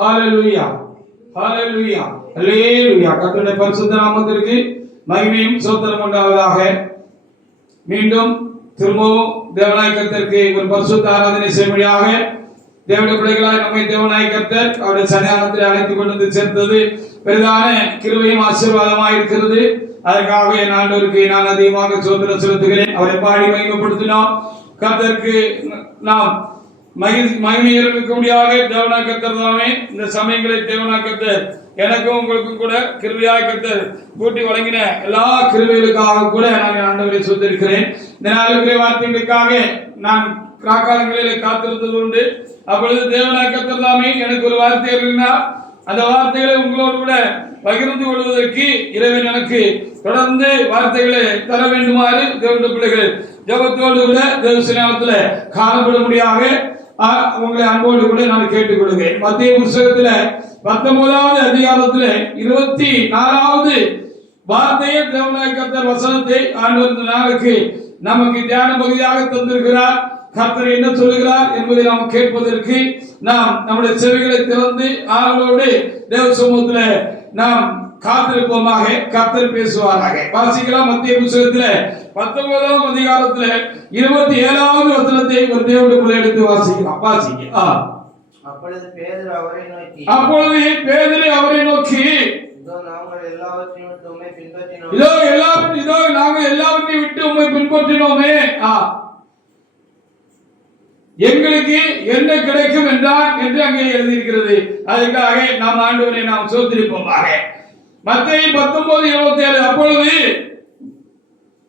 ஹalleluya ஹalleluya ஹalleluya. கர்த்தருடைய பரிசுத்த நாமத்திற்கு மகிமையும் ஸ்தோத்திரம் உண்டாவதாக. மீண்டும் திரும்பவும் தேவனாய் கர்த்தருக்கு ஒரு பரிசுத்த ஆராதனை செய்யும்படியாக தேவனுடைய பிள்ளைகளாய் நம்மை தேவனாய் கர்த்தர் அவருடைய சன்னிதானத்தில் அழைத்துக் கொண்டு வந்து சேர்த்தது பெரிதான கிருபையும் ஆசீர்வாதமாக இருக்கிறது. அதற்காக என் ஆண்டவருக்கு நான் அதிகமாக ஸ்தோத்திரம் செலுத்துகிறேன். அவரை பாடி மகிமைப்படுத்தினோம். கர்த்தருக்கு நாம் மகிமை இருக்க முடியாத தேவனாய் கர்த்தர் தாமே இந்த சமயங்களில் தேவனாய் கர்த்தர் எனக்கும் உங்களுக்கும் கூட கிருபையாய் கர்த்தர் கூட்டி வழங்கின எல்லா கிருபைகளுக்காக கூட நான் ஆண்டவரை சொல்லியிருக்கிறேன். இந்த நாளுக்குரிய வார்த்தைகளுக்காக நான் காலங்களிலே காத்திருந்தது உண்டு. அப்பொழுது தேவனாய் கர்த்தர் தாமே எனக்கு ஒரு வார்த்தை இருந்தார். அந்த வார்த்தைகளை உங்களோடு கூட பகிர்ந்து கொள்வதற்கு இறைவன் எனக்கு தொடர்ந்து வார்த்தைகளை தர வேண்டுமாறு தேவனுடைய பிள்ளைகள் ஜெபத்தோடு கூட தேவசனத்துல காணப்படும்படியாக உங்களை அன்போடு கூட நான் கேட்டுக்கொள்கிறேன். மத்திய புத்தகத்துல 19வது அதிகாரத்துல 24வது வார்த்தையை தேவனாய் கர்த்தர் வசனத்தை ஆண்டவர் நாளுக்கு நமக்கு தியான பகுதியாக தந்திருக்கிறார். கர்த்தர் என்ன சொல்லுகிறார் என்பதை நாம் கேட்பதற்கு நாம் நம்முடைய செவிகளை திறந்து ஆரோடு தேவ சமூகத்துல நாம் காத்திருப்போமாக. கர்த்தர் பேசுவாராக. வாசிக்கலாம். மத்திய புத்தகத்துல 19வது அதிகாரத்துல 27வது வசனத்தை ஒரு தேவனுடைய பிள்ளை எடுத்து வாசிக்கலாம். வாசிக்க. அப்பொழுது பேதுரு அவரை நோக்கி இதோ நாங்கள் எல்லாவற்றையும் விட்டு உம்மை பின்பற்றினோமே, எங்களுக்கு என்ன கிடைக்கும் என்றான் என்று அங்கே எழுதியிருக்கிறது. அதுக்காக நாம் ஆண்டவரை நாம் சோதரிப்போமாக. மத்தேயு 19:27. அப்பொழுது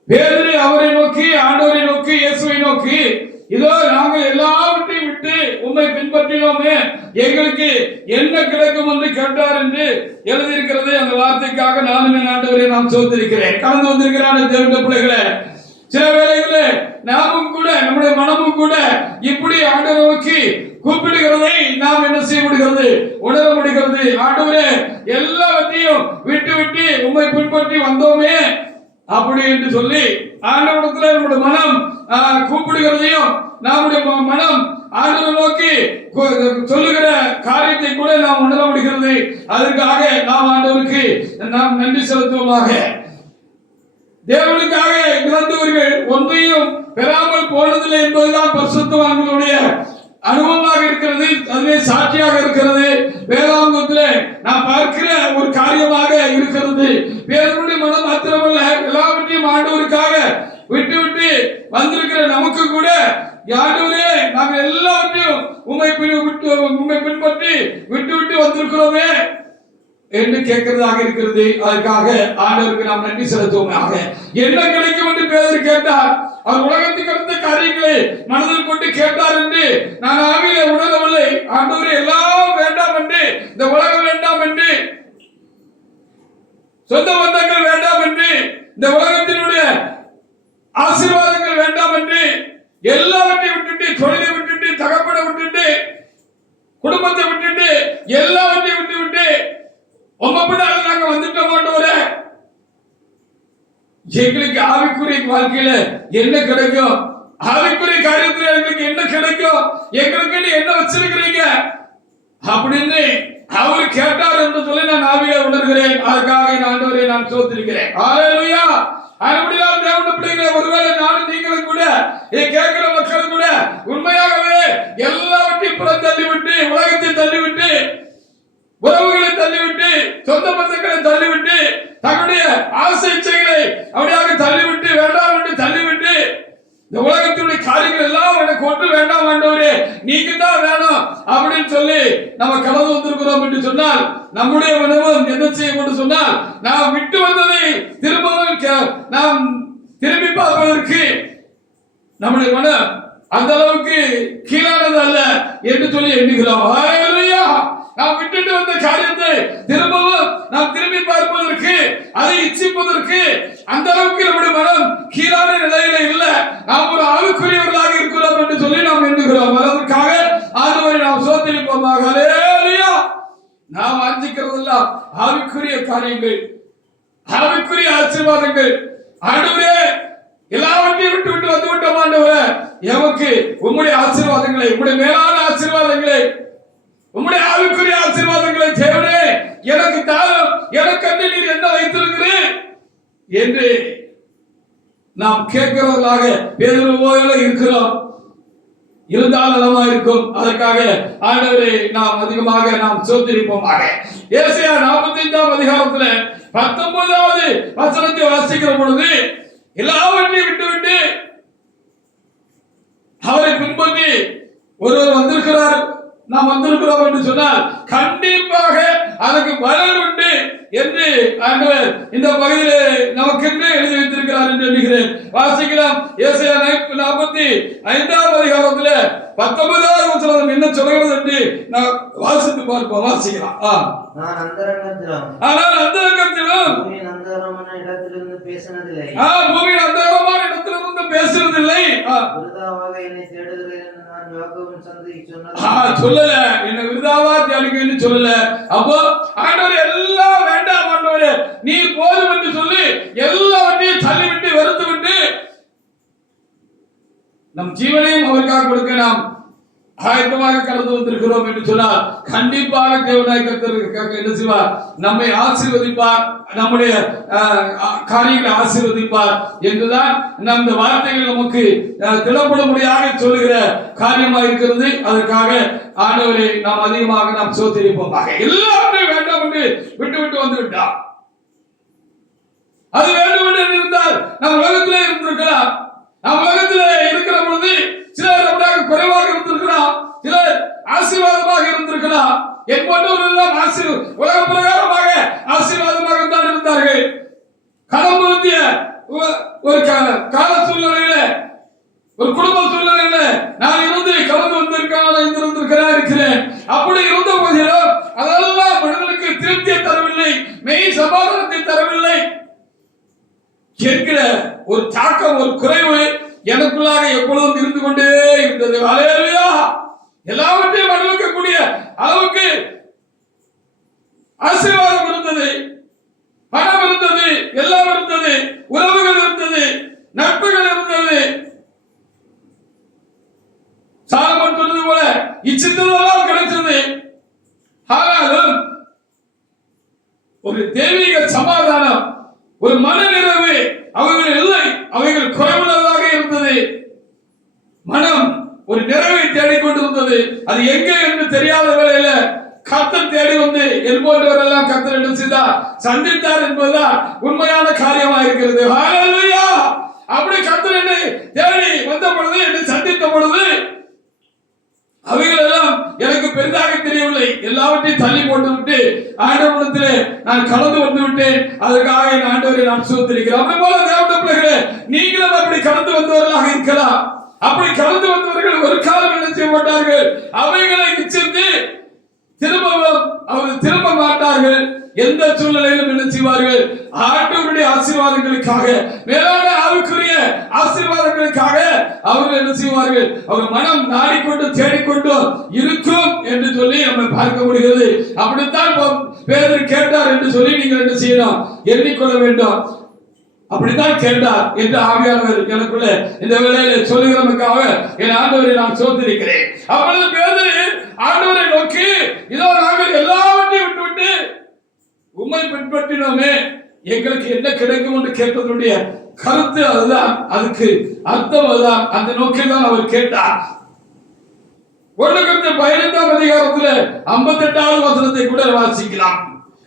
பேதுரு அவரை நோக்கி, ஆண்டவரை நோக்கி, இயேசுவை நோக்கி, இதோ நாங்கள் எல்லாவற்றையும் விட்டு உம்மை பின்பற்றினோமே, எங்களுக்கு என்ன கிடைக்கும் என்று கேட்டார் என்று எழுதியிருக்கிறது. அந்த வார்த்தைக்காக நானும் என் ஆண்டவரை நாம் சோதரிக்கிறேன். கடந்து வந்திருக்கிறான தேவனுடைய பிள்ளைகளே, சில வேளைகளிலே நாமும் கூட நம்முடைய மனமும் கூட இப்படி ஆண்டவரை நோக்கி கூப்பிடுகிறதை நாம் என்ன செய்ய முடிகிறது, உணர முடிகிறது. ஆண்டவரே, எல்லாவற்றையும் விட்டு விட்டு உம்மை பின்பற்றி வந்தோமே அப்படி என்று சொல்லி ஆண்டவரிடத்தில் நம்முடைய மனம் கூப்பிடுகிறதையும் நம்முடைய மனம் ஆண்டவரை நோக்கி சொல்லுகிற காரியத்தை கூட நாம் உணர முடிகிறது. அதற்காக நாம் ஆண்டவருக்கு நாம் நன்றி செலுத்துவோமாக. தேவனுக்காக இறந்தவர்கள் ஒன்றையும் பெறாமல் போனதில்லை என்பதுதான் பரிசுத்தவான்களுடைய அனுபவமாக இருக்கிறது. அதுவே சாட்சியாக இருக்கிறது. வேதாகமத்திலே நாம் பார்க்கிற ஒரு காரியமாக இருக்கிறது. பேருடைய மனம் மாத்திரமல்ல, எல்லாவற்றையும் ஆண்டவருக்காக விட்டு விட்டு வந்திருக்கிற நமக்கு கூட ஆண்டவரே, நாங்கள் எல்லாவற்றையும் உம்மை பின்பற்றி விட்டு விட்டு வந்திருக்கிறோமே என்று கேட்கிறதாக இருக்கிறது. அதற்காக ஆண்டவருக்கு நாம் நன்றி செலுத்துவோமாக. என்ன கிடைக்கும் என்று பேதுரு கேட்டார். அவர் உலகத்துக்கு அடுத்த காரியங்களை மனதில் கொண்டு கேட்டார் என்று நான் ஆவிலே உணரவில்லை. ஆண்டவரே, எல்லாம் வேண்டாம் என்று, இந்த உலகம் வேண்டாம் என்று, சொந்த பந்தங்கள் வேண்டாம் என்று, இந்த உலகத்தினுடைய ஆசீர்வாதங்கள் வேண்டாம் என்று, எல்லாவற்றையும் விட்டுட்டு, தொழிலை விட்டுட்டு, தகப்பனை விட்டுட்டு, குடும்பத்தை விட்டுட்டு, எல்லாவற்றையும் விட்டு விட்டு உம்மப்பிடாக நாங்க வந்துட்டோம். ஆண்டவரே, எங்களுக்கு ஆவிக்குரிய வாழ்க்கையில என்ன கிடைக்கும், ஆவிக்குரிய காரியத்துல எங்களுக்கு என்ன கிடைக்கும், எங்களுக்கு என்ன வச்சிருக்கிறீங்க அப்படின்னு அவரு கேட்டார் என்று சொல்லி நான் ஆவியில உணர்கிறேன். அதுக்காக ஆண்டவரை நான் சோத்திருக்கிறேன். ஹல்லேலூயா. அப்படினால் தேவனுடைய பிள்ளைகளே, ஒருவேளை நானும் நீங்களும் கூட கேட்கிற மக்கள் கூட உண்மையாகவே எல்லாவற்றையும் புறம் தள்ளிவிட்டு, உலகத்தை தள்ளிவிட்டு, உறவுகளை தள்ளிவிட்டு, சொந்த பந்தங்களை தள்ளிவிட்டு, தன்னுடைய ஆசை இச்சைகளை அப்படியாக தள்ளிவிட்டு, வேண்டாம் என்று தள்ளிவிட்டு, இந்த உலகத்தினுடைய காரியங்கள் எல்லாம் எனக்கு ஒன்று வேண்டாம் ஆண்டவரே, நீங்க தான் வேணும் அப்படின்னு சொல்லி நம்ம கடந்து வந்திருக்கிறோம் என்று சொன்னால், நம்முடைய மனமும் என்ன செய்யும் சொன்னால், நாம் விட்டு வந்ததை திரும்பவும் நாம் திரும்பி பார்ப்பதற்கு நம்முடைய மனம் அந்த அளவுக்கு கீழானது அல்ல என்று சொல்லி எண்ணுகிறோம். ஹல்லேலூயா. நாம் விட்டுட்டு வந்த காரியத்தை திரும்பவும் நாம் திரும்பி பார்ப்பதற்கு, அதை இச்சிப்பதற்கு அந்த அளவுக்கு நம்முடைய மனம் கீழான நிலையில இல்ல. நாம் ஒரு ஆவிக்குரியவர்களாக இருக்கிறோம் என்று சொல்லி நாம் எண்ணுகிறோம். அதற்காக ஆண்டவரை நாம் சோதரிப்போமாக. ஹல்லேலூயா. நாம் வாஞ்சிக்கிறதெல்லாம் ஆவிக்குரிய காரியங்கள், ஆவிக்குரிய ஆசீர்வாதங்கள். ஆண்டவரே, எல்லாவற்றையும் விட்டு விட்டு வந்து விட்டோம் ஆண்டவரே, எமக்கு உம்முடைய ஆசீர்வாதங்களை, உம்முடைய மேலான ஆசீர்வாதங்களை உம்முடைய ஆவிக்குரிய ஆசீர்வாதங்களை தேவனே எனக்கு தாரும், எனக்கு நீர் என்ன வைத்திருக்கிறேன் என்று நாம் கேட்கிறவர்களாக பேதுரு போல இருக்கிறோம். இருந்தால் நலமா இருக்கும். அதற்காக ஆண்டவரை நாம் அதிகமாக நாம் சோதரிப்போமாக. ஏசாயா 45ஆம் அதிகாரத்துல 19வது வசனத்தை வாசிக்கிற பொழுது, எல்லாவற்றையும் விட்டுவிட்டு அவரை பின்பற்றி ஒருவர் வந்திருக்கிறார், நாம் வந்திருக்கிறோம் என்று சொன்னால் கண்டிப்பாக அதற்கு பலன் உண்டு என்று ஆண்டவர் இந்த பகுதியிலே நமக்கென்று எழுதி வைத்திருக்கிறார் என்று எண்ணுகிறேன். வாசிக்கலாம். ஏசாயா 45ஆம் அதிகாரத்தில் 19வது வசனம் என்ன சொல்கிறது என்று நான் வாசித்து பார்ப்போம். வாசிக்கலாம். நான் அந்தரங்கத்திலும் ஆனால் அந்தரங்கத்திலும் பூமியின் அந்தரமான இடத்திலிருந்து பேசினதில்லை. பூமியின் அந்தரமான இடத்திலிருந்து பேசுறதில்லை. விருதாவாக என்னை தேடுகிறேன் என்று நான் யாக்கோபின் சந்ததிக்கு சொன்னது சொல்லல. என்ன விருதாவா தேடுகிறேன்னு சொல்லல. அப்போ ஆண்டவர் எல்லாம் வேண்டாம் ஆண்டவரே நீ போதும் என்று சொல்லி எல்லாவற்றையும் தள்ளிவிட்டு வெறுத்து விட்டு நம் ஜீவனையும் அவருக்காக கொடுக்க நாம் ஆயத்தமாக கடந்து வந்திருக்கிறோம் என்று சொன்னால் கண்டிப்பாக தேவனாய் கர்த்தர் என்ன செய்வார்? நம்மை ஆசீர்வதிப்பார், நம்முடைய காரியங்களை ஆசீர்வதிப்பார் என்றுதான் இந்த வார்த்தைகள் நமக்கு திடப்படும்படியாக சொல்லுகிற காரியமாக இருக்கிறது. அதற்காக ஆண்டவரை நாம் அதிகமாக நாம் சோதரிப்போமாக. எல்லாத்தையும் வேண்டாம் என்று விட்டு விட்டு வந்து விட்டார். அது வேண்டும் என்று இருந்தால் நாம் உலகத்திலே இருந்திருக்கலாம். நாம் உலகத்திலே இருக்கிற பொழுது சிலர் நம்மளாக குறைவாக இருந்திருக்கலாம், சிலர் ஆசீர்வாதமாக இருந்திருக்கலாம். என் போன்றவர்கள் உலக பிரகாரமாக ஆசீர்வாதமாக தான் இருந்தார்கள். கடன் பொருந்திய ஒரு கால சூழ்நிலையில, ஒரு குடும்ப சூழ்நிலையில நான் இருந்து கலந்து இருக்கிறேன். அப்படி இருந்த போதிலும் அதெல்லாம் மனிதனுக்கு திருப்தியை தரவில்லை, மெய் சமாதானத்தை தரவில்லை என்கிற ஒரு தாக்கம், ஒரு குறைவு எனக்குள்ளாக எப்பொழுதும் இருந்து கொண்டே இருந்தது. ஹல்லேலூயா. எல்லாவற்றையும் அனுபவிக்கக்கூடிய அளவுக்கு ஆசீர்வாதம் இருந்தது, பணம் இருந்தது, எல்லாம் இருந்தது, உறவுகள் இருந்தது, நட்புகள் இருந்தது. சாலமோன் சொன்னது போல இச்சித்ததெல்லாம் கிடைத்தது. ஆனாலும் ஒரு தெய்வீக சமாதானம், ஒரு மன நிறைவு அவைகள் இல்லை. அவைகள் குறைவுள்ளதாக இருந்தது. மனம் ஒரு நிறைவை தேடிக்கொண்டிருந்தது. அது எங்கே என்று தெரியாத வேளையில கர்த்தர் தேடி வந்து என் போன்றவரெல்லாம் கர்த்தர் என்ன செய்தார்? சந்தித்தார் என்பதுதான் உண்மையான காரியமாக இருக்கிறது. ஹல்லேலூயா. அப்படி கர்த்தர் என்னை தேடி வந்த பொழுது, என்னை சந்தித்த பொழுது அவைகள் எல்லாம் எனக்கு பெரிதாக தெரியவில்லை. எல்லாவற்றையும் தள்ளி போட்டு விட்டு ஆண்டவரிடத்திலே நான் கலந்து வந்து விட்டேன். அதற்காக என் ஆண்டவரை நான் சோதரிக்கிறேன். அப்படி போல தேவனுடைய பிள்ளைகளே, நீங்களும் அப்படி கடந்து வந்தவர்களாக இருக்கலாம். அப்படி கடந்து வந்தவர்கள் ஒரு காலம் என்ன செய்ய மாட்டார்கள்? அவைகளை இச்சித்து திரும்பவும் அவர்கள் திரும்ப மாட்டார்கள். எந்த சூழ்நிலையிலும் என்ன செய்வார்கள்? ஆண்டவருடைய ஆசீர்வாதங்களுக்காக, மேலான ஆவிக்குரிய ஆசீர்வாதங்களுக்காக அவர்கள் என்ன செய்வார்கள்? அவர் மனம் நாடிக்கொண்டு தேடிக்கொண்டு இருக்கும் என்று சொல்லி நம்ம பார்க்க முடிகிறது. அப்படித்தான் பேதுரு கேட்டார் என்று சொல்லி நீங்கள் என்ன செய்யணும்? எண்ணிக்கொள்ள வேண்டும். அப்படித்தான் கேட்டார் என்று ஆவியானவர் எனக்குள்ள இந்த வேளையில சொல்லுகிறதற்காக என் ஆண்டவரை நான் சோதரிக்கிறேன். அப்பொழுது பேதுரு ஆண்டவரை நோக்கி, இதோ நாங்கள் எல்லாவற்றையும் விட்டுவிட்டு உம்மை பின்பற்றினோமே, எங்களுக்கு என்ன கிடைக்கும் என்று கேட்டதனுடைய கருத்து அதுதான், அதுக்கு அர்த்தம் அதுதான். அந்த நோக்கில் தான் அவர் கேட்டார். 1 கொரிந்தியர் 15ஆம் அதிகாரத்தில் 58வது வசனத்தை கூட வாசிக்கலாம்.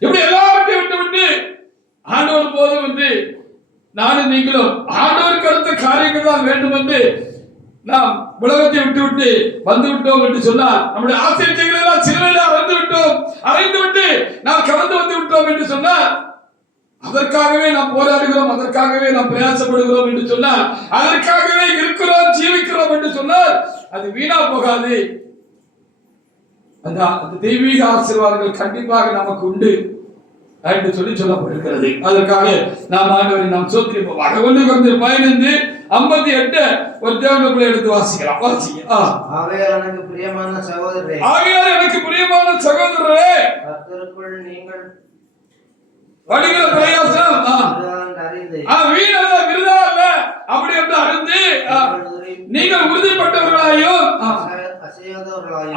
இப்படி எல்லாவற்றையும் விட்டுவிட்டு ஆண்டவர் போதும் என்று நானும் நீங்களும் ஆண்டவருக்கு அடுத்த காரியங்கள் தான் வேண்டும் என்று நாம் உலகத்தை விட்டு வந்து விட்டோம் என்று சொன்னால், நம்முடைய ஆசைகளை சிலுவையில் அறைந்து விட்டு நாம் கடந்து வந்து விட்டோம் என்று சொன்னால், அதற்காகவே நாம் போராடுகிறோம், அதற்காகவே நாம் பிரயாசப்படுகிறோம் என்று சொன்னால், அதற்காகவே இருக்கிறோம், ஜீவிக்கிறோம் என்று சொன்னால் அது வீணா போகாது. அந்த தெய்வீக ஆசீர்வாதங்கள் கண்டிப்பாக நமக்கு உண்டு என்று சொல்லப்பட்டிருக்கிறது. அதற்காக நாம் ஆண்டவரை நாம் சோதரிப்போம். 1 கொரிந்தியர் 15:58 ஒரு தேவனுடைய பிள்ளை எடுத்து வாசிக்கலாம். வாசிங்க. ஆகையால் எனக்கு பிரியமான சகோதரரே, கர்த்தருக்குள் நீங்கள் படுகிற பிரயாசம் விருதா அல்ல, அப்படி என்று அறிந்து நீங்கள் உறுதிப்பட்டவர்களாயும்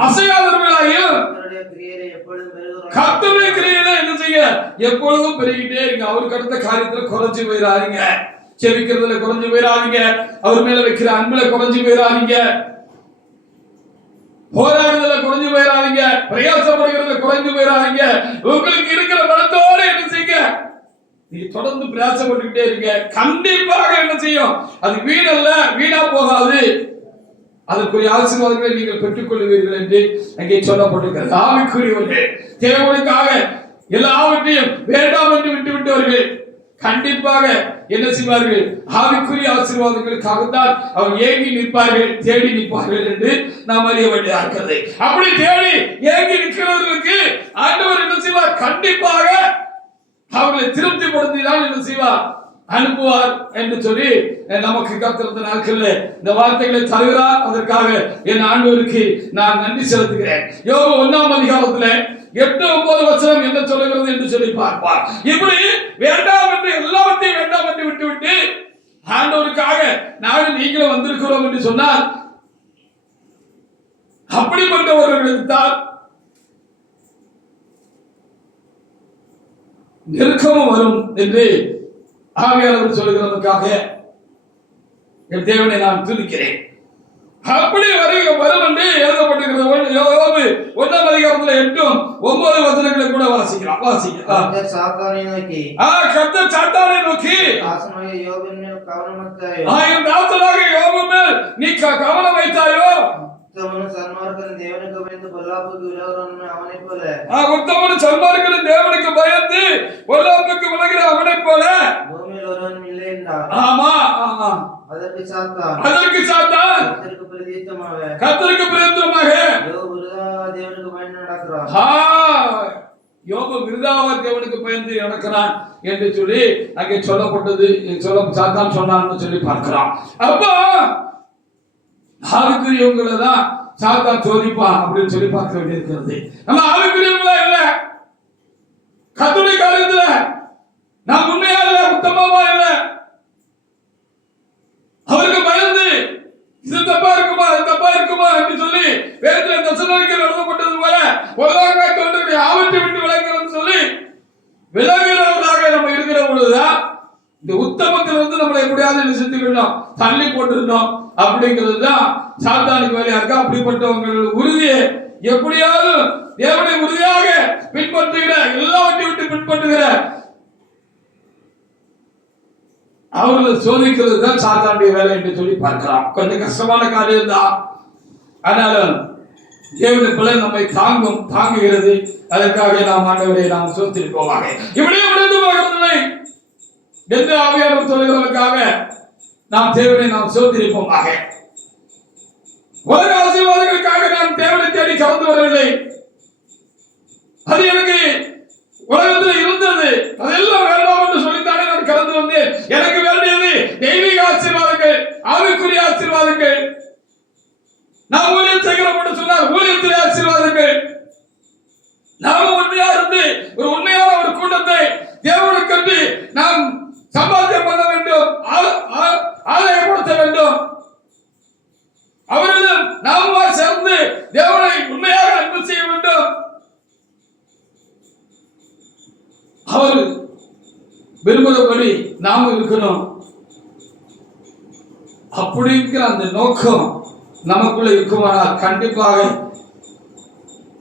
அசையாதவர்களாயும் கர்த்தருடைய கிரியையிலே எப்பொழுதும் பெருகுகிறார். கர்த்தருடைய கிரியையில என்ன செய்ய எப்பொழுதும் பெருகிட்டே இருங்க. அவருக்கு அடுத்த காரியத்துல குறைஞ்சு போயிடாதீங்க. செவிக்கிறதுல குறைஞ்சு போயிடாதீங்க. அவர் மேல வைக்கிற அன்புல குறைஞ்சு போயிடாதீங்க. போராடுறதுல குறைஞ்சு போயிடாதீங்க. பிரயாசப்படுகிறதுல குறைஞ்சு போயிடாதீங்க. உங்களுக்கு இருக்கிற பலத்தோட என்ன செய்யுங்க, நீங்க தொடர்ந்து பிரயாசப்பட்டுக்கிட்டே இருங்க. கண்டிப்பாக என்ன செய்யும், அது வீணல்ல, வீணா போகாது. அதற்குரிய ஆசீர்வாதங்களை நீங்கள் பெற்றுக் கொள்வீர்கள் என்று அங்கே சொல்லப்பட்டிருக்கிறது. ஆவிக்குரியவர்களே, தேவனுக்காக எல்லாவற்றையும் வேண்டாம் என்று விட்டு விட்டவர்கள் கண்டிப்பாக என்ன செய்வார்கள், ஆவிக்குரிய ஆசீர்வாதங்களுக்காகத்தான் அவர் ஏங்கி நிற்பார்கள், தேடி நிற்பார்கள் என்று நாம் அறிய வேண்டியதாக இருக்கிறது. அப்படி தேடி ஏங்கி நிற்கிறவர்களுக்கு ஆண்டவர் என்ன செய்வார், கண்டிப்பாக அவர்களை திருப்திப்படுத்திதான் என்ன செய்வார், அனுப்புவார் என்று சொல்லி நமக்கு கத்திருந்த நாட்களில் இந்த வார்த்தைகளை தருகிறார். அதற்காக என் ஆண்டவருக்கு நான் நன்றி செலுத்துகிறேன். யோபு 1ஆம் அதிகாரத்தில் 8-9 வசனம் என்ன சொல்லுகிறது என்று சொல்லி பார்ப்பார். இப்படி வேண்டாம் என்று எல்லாவற்றையும் வேண்டாம் என்று விட்டுவிட்டு ஆண்டவருக்காக நானும் நீங்களும் வந்திருக்கிறோம் என்று சொன்னால், அப்படிப்பட்டவர்களுக்கு தான் நெருக்கமும் வரும் என்று ஆவியானவர் சொல்லுகிறதற்காக என் தேவனை நான் துதிக்கிறேன். அப்படி வரும் என்று எழுதப்பட்டிருக்கிறது. யோபு 1ஆம் அதிகாரத்தில் 8-9 வசனங்களை கூட வாசிக்கலாம். கர்த்தர் சாத்தானை நோக்கி, கர்த்தர் சாத்தானை நோக்கி, தாசனாகிய யோபின் மேல் கவனம் வைத்தாயோ, என் தாசனாகிய யோபு மேல் நீ கவனம் வைத்தாயோ, உத்தமனும் சன்மார்க்கனும் தேவனுக்கு பயந்து பொல்லாப்புக்கு விலகுகிறவன் அவனைப் போல, உத்தமனும் சன்மார்க்கனும் தேவனுக்கு பயந்து பொல்லாப்புக்கு விலகுகிற அவனைப் போல பூமியில் ஒருவனும் இல்லை என்றார். ஆமா, அதற்கு சாத்தான், கர்த்தருக்கு பிரதியுத்தரமாக தேவனுக்கு பயந்து நடக்கிறான், யோபு விருதாவா தேவனுக்கு பயந்து நடக்கிறான் என்று சொல்லி அங்கே சொல்லப்பட்டது. சாத்தான் சொன்னான்னு சொல்லி பார்க்கிறான். அப்போ ஆவிக்குரியவங்களை தான் சாத்தான் சோதிப்பான் அப்படின்னு சொல்லி பார்க்க வேண்டியிருக்கிறது. நம்ம ஆவிக்குரியவங்களா இல்ல, கர்த்தருடைய காரியத்துல நாம் உண்மையா இல்ல, உத்தமமா இல்ல, அவருக்கு பயந்து இது தப்பா இருக்குமா, இது தப்பா இருக்குமா என்று சொல்லி வேதத்தில் தெசலோனிக்கேயர் எழுதப்பட்டது போல பொல்லாங்காய் தோன்றுகிற ஆபத்தை விட்டு விலகுகிறோம்னு சொல்லி விலகுகிறவர்களாக நம்ம இருக்கிற பொழுதுதான் இந்த உத்தமத்திலிருந்து நம்மளை எப்படியாவது நிறுத்திக்கணும், தள்ளி போட்டுருந்தோம் அப்படிங்கிறது தான் சாத்தானுக்கு வேலையா இருக்கா. அப்படிப்பட்டவங்கள் உறுதியை எப்படியாவது தேவனை உறுதியாக பின்பற்றுகிற, எல்லாவற்றையும் விட்டு பின்பற்றுகிற அவர்களை சோதிக்கிறது தான் சாத்தானுடைய வேலை என்று சொல்லி பார்க்கலாம். கொஞ்சம் கஷ்டமான காரியம் தான். ஆனாலும் தேவனுடைய பிள்ளை நம்மை தாங்குகிறது. அதற்காக நாம் ஆண்டவரை நாம் சோதித்திருப்போமாக. இப்படியே முடிந்து போகிறதில்லை என்று ஆவியானவர் சொல்லுகிறதற்காக நாம் தேவனை நாம் சோதித்திருப்போமாக. உலக ஆசீர்வாதங்களுக்காக நான் தேவனை தேடி கலந்து வரவில்லை. அது எனக்கு உலகத்தில் இருந்தது, அதெல்லாம் வேண்டாம் என்று சொல்லித்தானே நான் கலந்து வந்தேன். எனக்கு வேண்டியது தெய்வீக ஆசீர்வாதங்கள், ஆவிக்குரிய ஆசீர்வாதங்கள். நாம் ஊழியம் செய்கிறோம் என்று சொன்னால் ஊழியத்திலே ஆசீர்வாதங்கள். நாம் உண்மையா இருந்து ஒரு உண்மையான ஒரு கூட்டத்தை தேவனுக்கு நாம் சம்பாத்தியம் பண்ண வேண்டும், ஆதாயப்படுத்த வேண்டும். அவர்களும் நாமுமா சேர்ந்து தேவனை உண்மையாக அன்பு செய்ய வேண்டும். அவர் விரும்புகிறபடி நாம் இருக்கணும். அப்படிங்கிற அந்த நோக்கம் நமக்குள்ள இருக்குமானால் கண்டிப்பாக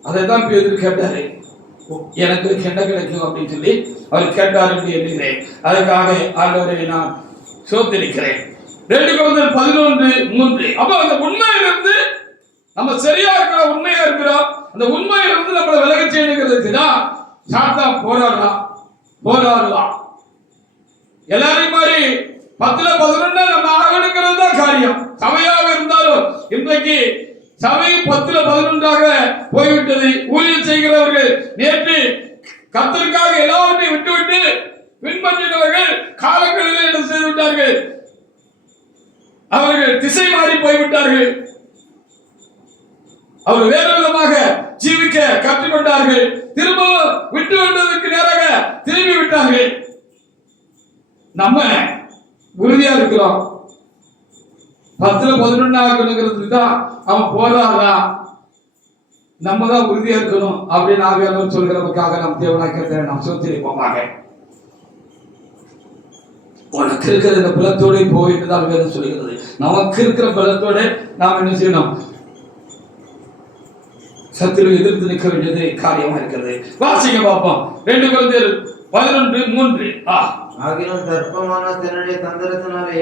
அதைத்தான் பேதுரு கேட்டாரு, எனக்கு என்ன கிடைக்கும் அப்படின்னு சொல்லி அவர் கேட்டார் என்று எண்ணுகிறேன். அதற்காக ஆண்டவரை நான் சோதரிக்கிறேன். 2 Corinthians 11:3. அப்ப அந்த உண்மையிலிருந்து நம்ம சரியா இருக்கிறோம், உண்மையா இருக்கிறோம், அந்த உண்மையிலிருந்து நம்மளை விலக செய்யணுங்கிறதுக்கு தான் சாத்தான் போராடலாம். எல்லாரையும் மாதிரி 10-11 நம்ம ஆகணுங்கிறது தான் காரியம். சபையாக இருந்தாலும் இன்றைக்கு சபை 10-11 போய்விட்டது. ஊழியம் செய்கிறவர்கள் நேற்று கர்த்தருக்காக எல்லாவற்றையும் விட்டுவிட்டு பின்பற்றினவர்கள் காலங்களில் என்ன செய்து விட்டார்கள், அவர்கள் திசை மாறி போய்விட்டார்கள். அவர் வேறு விதமாக ஜீவிக்க கற்றுக்கொண்டார்கள். திரும்பவும் விட்டு வந்ததற்கு நேராக திரும்பி விட்டார்கள். நம்ம உறுதியா இருக்கிறோம். 10-11 தான் அவன் போராடுறான். நம்ம தான் உறுதியா இருக்கணும் அப்படின்னு ஆவியானவர் சொல்கிறவருக்காக நாம் தேவனாக்கிறத நாம் சோத்திரிப்போமாக. உனக்கு இருக்கிற இந்த பலத்தோட போயிட்டு தான் வேதம் சொல்கிறது. நமக்கு இருக்கிற பலத்தோட நாம் என்ன செய்யணும்? சத்துரு எதிர்த்து நிற்க வேண்டியது காரியமா இருக்கிறது. வாசிங்க பார்ப்போம். 2 கொரிந்தியர் 11:3. ஆகிலும் சர்ப்பமானது தன்னுடைய தந்திரத்தினாலே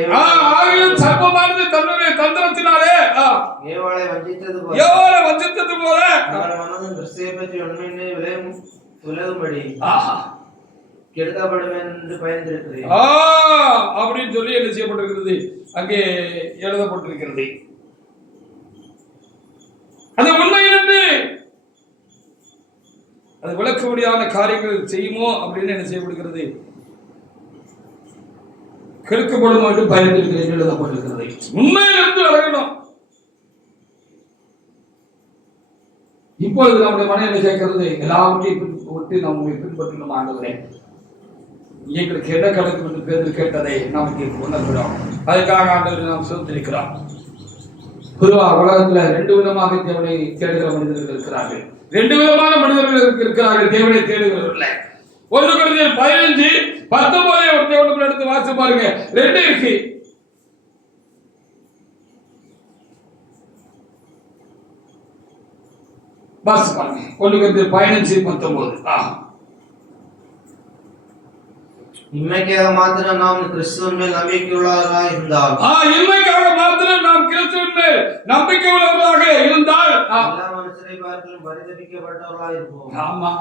ஏவாளை வஞ்சித்தது போல மனதின் கிறிஸ்துவை பற்றி உண்மையிலே விலகும்படி கெடுக்கப்படும் என்று பயந்திருக்கிறேன் அப்படின்னு சொல்லி என்ன செய்யப்பட்டிருக்கிறது? அங்கே எழுதப்பட்டிருக்கிறது. அது உண்மை என்று அது விளக்கும்படியான காரியங்கள் செய்யுமோ அப்படின்னு என்ன செய்யப்படுகிறது? கெடுக்கப்படும் என்று பயந்திருக்கிறேன் எழுதப்பட்டிருக்கிறது. உண்மையிலிருந்து விலகணும். இப்பொழுது நம்முடைய மனம் என்ன கேட்கிறது? எல்லாவற்றையும் விட்டு நாம் உங்களை பின்பற்றணும் ஆண்டவரே. எங்களுக்கு என்ன கணக்கு என்று பேர் கேட்டதை நமக்கு உணர்கிறோம். அதுக்காக ஆண்டவரை நாம் சோதரிக்கிறோம். பொதுவாக உலகத்துல 2 விதமாக தேவனை தேடுகிற மனிதர்கள் இருக்கிறார்கள். 2 விதமான மனிதர்கள் இருக்கிறார்கள் தேவனை தேடுகிறவர்கள். 1 கொரிந்தியர் 15:19 ஒரு தேவனுக்குள்ள எடுத்து வாசி பாருங்க. 2 இருக்கு. வாசி பாருங்க. 1 கொரிந்தியர் 15:19. இன்மைக்காக மாத்திரம் நாம் கிறிஸ்துவின் மேல் நம்பிக்கையுள்ளவர்களாக இருந்தால் இன்மைக்காக மாத்திரம் நாம் கிறிஸ்துவின் மேல் நம்பிக்கையுள்ளவர்களாக இருந்தால் எல்லா மனுஷரை பார்க்கலும் பரிதபிக்கப்பட்டவர்களாக இருப்போம். ஆமா.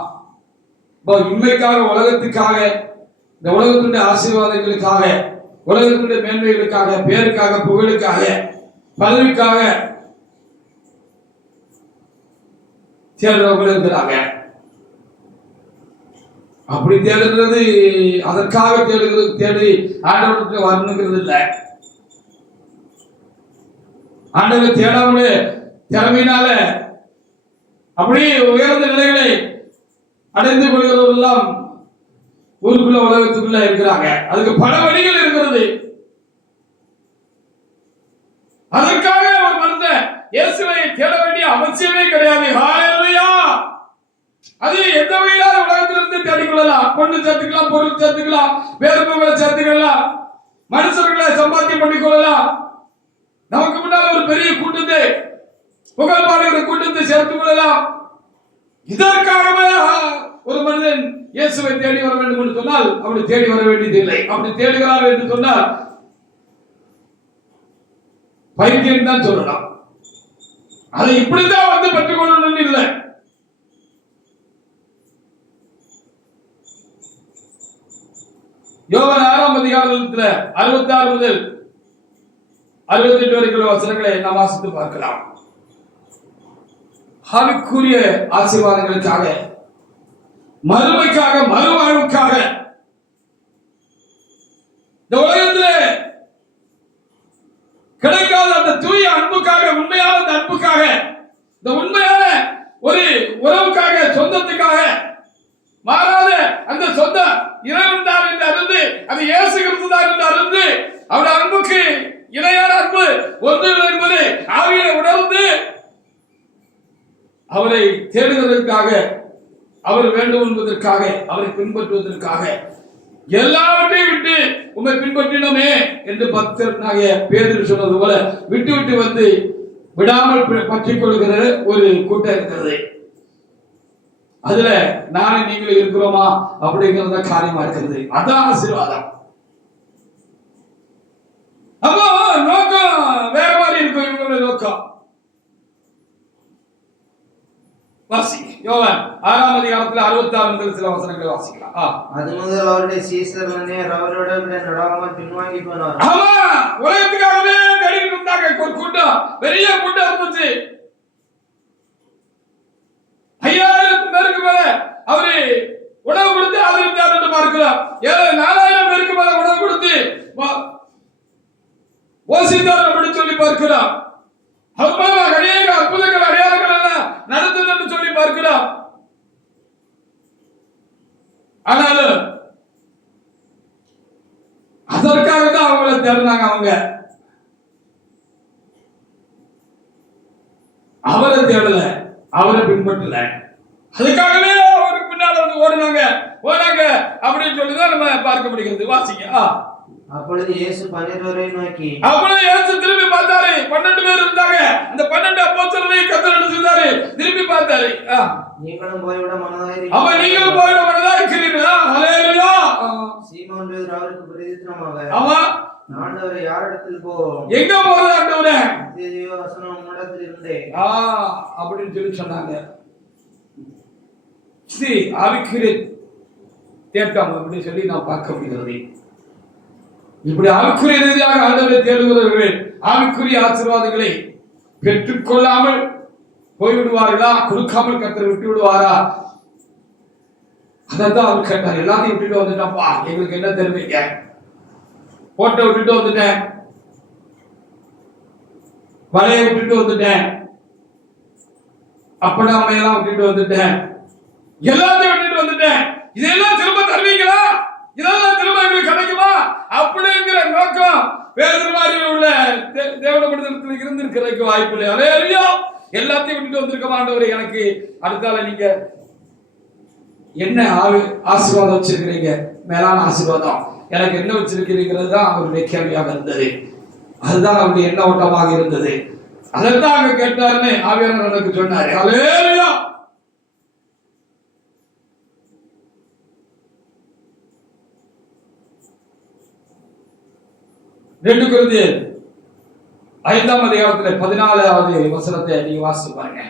இன்மைக்காக, உலகத்துக்காக, இந்த உலகத்துடைய ஆசீர்வாதங்களுக்காக, உலகத்துடைய மேன்மைகளுக்காக, பேருக்காக, புகழுக்காக, பதவிக்காக தேடுறவர்கள் இருக்கிறாங்க. அப்படி தேடுறது அதற்காக தேடி ஆண்டவருக்கு வரணுங்கிறது இல்லை. ஆண்டவர் தேடாமலே திறமையினால அப்படி உயர்ந்த நிலைகளை அடைந்து கொள்கிறவர்கள் எல்லாம் ஊருக்குள்ள உலகத்துக்குள்ள இருக்கிறாங்க. அதுக்கு பல வழிகள் இருக்கிறது. அதற்காக ஒரு மனிதன் இயேசுவை தேட வேண்டிய அவசியமே கிடையாது. ஹல்லேலூயா. அது எந்த வகையிலாவது உலகத்திலிருந்து தேடிக்கொள்ளலாம். பொண்ணு சேர்த்துக்கலாம், பொருள் சேர்த்துக்கலாம், வேறுபுகளை சேர்த்துக்கலாம், மனுஷர்களை சம்பாத்தியம் பண்ணிக்கொள்ளலாம். நமக்கு முன்னால் ஒரு பெரிய கூட்டத்தை, புகழ் பாடுகிற கூட்டத்தை சேர்த்துக் கொள்ளலாம். இதற்காகவே ஒரு மனிதன் இயேசுவை தேடி வர வேண்டும் என்று சொன்னால் அப்படி தேடி வர வேண்டியதில்லை. அப்படி தேடுகிறார் என்று சொன்னால் பைத்தியம் தான் சொல்லலாம். அதை இப்படிதான் வந்து பெற்றுக்கொள்ளணும் இல்லை. யோவான் 6ஆம் அதிகாரத்துல 66 முதல் 68 வரைக்குள்ள வசனங்களை நாம் வாசித்து பார்க்கலாம். ஆவிக்குரிய ஆசீர்வாதங்களுக்காக, மறுமைக்காக, மறுவாழ்வுக்காக, இந்த உலகத்திலே கிடைக்காத அந்த தூய அன்புக்காக, உண்மையான அந்த அன்புக்காக, இந்த உண்மையான ஒரு உறவுக்காக, சொந்தத்துக்காக, மாறாத அந்த சொந்த இறைவன் தான் என்று அறிந்து, அது இயேசு கிறிஸ்து தான் என்று அறிந்து, அவருடைய அன்புக்கு இணையான அன்பு ஒன்று என்பது ஆவியிலே உணர்ந்து அவரை தேடுவதற்காக, அவர் வேண்டும் என்பதற்காக, அவரை பின்பற்றுவதற்காக எல்லாவற்றையும் விட்டு உண்மை பின்பற்றினோமே என்று பக்தனாகிய பேதுரு சொன்னது போல விட்டு விட்டு வந்து விடாமல் பற்றிக் கொள்கிற ஒரு கூட்டம் இருக்கிறது. அதுல நானும் நீங்களும் இருக்கிறோமா அப்படிங்கிறத காரியமா இருக்கிறது. அதான் ஆசீர்வாதம். அப்போ நோக்கம் வேற மாதிரி இருக்கும். இவங்களுடைய நோக்கம் வாசிங்க. யோவான் 6ஆம் அதிகாரத்துல 66 முதல் சில வசனங்களை வாசிக்கலாம். அது முதல் அவருடைய சீசர்களே அவரோட நடாமல் பின்வாங்கி போனார். ஆமா, உலகத்துக்காகவே தேடிட்டு இருந்தாங்க. ஒரு கூட்டம், பெரிய கூட்டம் இருந்துச்சு. 5000 பேருக்கு மேல அவரு உணவு கொடுத்து ஆதரித்தார் என்று பார்க்கிறோம். 4000 பேருக்கு மேல உணவு கொடுத்து போஷித்தார் அப்படின்னு சொல்லி பார்க்கிறோம். அவ்வளவு அநேக அற்புதங்கள், அடையாளங்கள் எல்லாம் நடந்தது என்று சொல்லி பார்க்கிறோம். ஆனாலும் அதற்காக தான் அவங்களை தேடினாங்க. அவங்க அவரை தேடல, அவரை பின்பற்றல. அதுக்காகவே அவருக்கு பின்னால வந்து ஓடுனாங்க அப்படின்னு சொல்லிதான் நம்ம பார்க்க முடிகிறது. வாசிங்க. அப்பொழுது இயேசு 12 நோக்கி, அப்பொழுது இயேசு திரும்பி பார்த்தாரு. 12 பேர் இருந்தாங்க. அந்த 12 அப்போஸ்தலரை கர்த்தர் என்ன செய்தாரு? திரும்பி பார்த்தாரு. நீங்களும் போய்விட மனதாய் அவன் நீங்களும் போய்விட மனதாய் இருக்கிறீர்களா? ஹல்லேலூயா. சீமோன் பேதுரு அவருக்கு பிரதியுத்தரமாக, ஆமா, ஆண்டவரே, யாரிடத்தில் போவோம்? எங்க போறது ஆண்டவரே? தேவ வசனம் உம்மிடத்தில் இருந்தே அப்படின்னு சொல்லி சொன்னாங்க. சரி, ஆவிக்குரிய தேட்டம் அப்படின்னு சொல்லி நான் பார்க்க முடிகிறது. இப்படி ஆவிக்குரிய ரீதியாக ஆண்டவரை தேடுகிறவர்கள் ஆவிக்குரிய ஆசீர்வாதங்களை பெற்றுக்கொள்ளாமல் போய்விடுவார்களா? கொடுக்காமல் கர்த்தர் விட்டு விடுவாரா? அதான் அவர் கேட்டார். எல்லாத்தையும் விட்டுட்டு வந்துட்டப்பா, எங்களுக்கு என்ன தெரிவிக்க? போட்டை விட்டுட்டு வந்துட்டேன், வலையை விட்டுட்டு வந்துட்டேன், அப்பனா அம்மையெல்லாம் விட்டுட்டு வந்துட்டேன், எல்லாத்தையும் விட்டுட்டு வந்துட்டேன். இதெல்லாம் திரும்ப தருவீங்களா? இதெல்லாம் திரும்ப எங்களுக்கு கிடைக்குமா? அப்படிங்கிற நோக்கம் வேறு மாதிரி உள்ள தேவனப்படுத்தல் இருந்திருக்கிறதுக்கு வாய்ப்பு இல்லை. ஹல்லேலூயா. எல்லாத்தையும் விட்டுட்டு வந்திருக்க மாட்டவரை, எனக்கு அடுத்தால நீங்க என்ன ஆசீர்வாதம் வச்சிருக்கிறீங்க? மேலான ஆசீர்வாதம் எனக்கு என்ன வச்சிருக்கிறீங்கிறது தான் அவருடைய கேள்வியாக இருந்தது. அதுதான் அவருடைய எண்ண ஓட்டமாக இருந்தது. அதைத்தான் அங்க கேட்டாருன்னு ஆவியானவர் எனக்கு சொன்னாரு. ஹல்லேலூயா. ரெண்டு கொரிந்தியர் 5ஆம் அதிகாரத்தில் 14வது வசனத்தை நீங்க வாசிச்சு பாருங்க.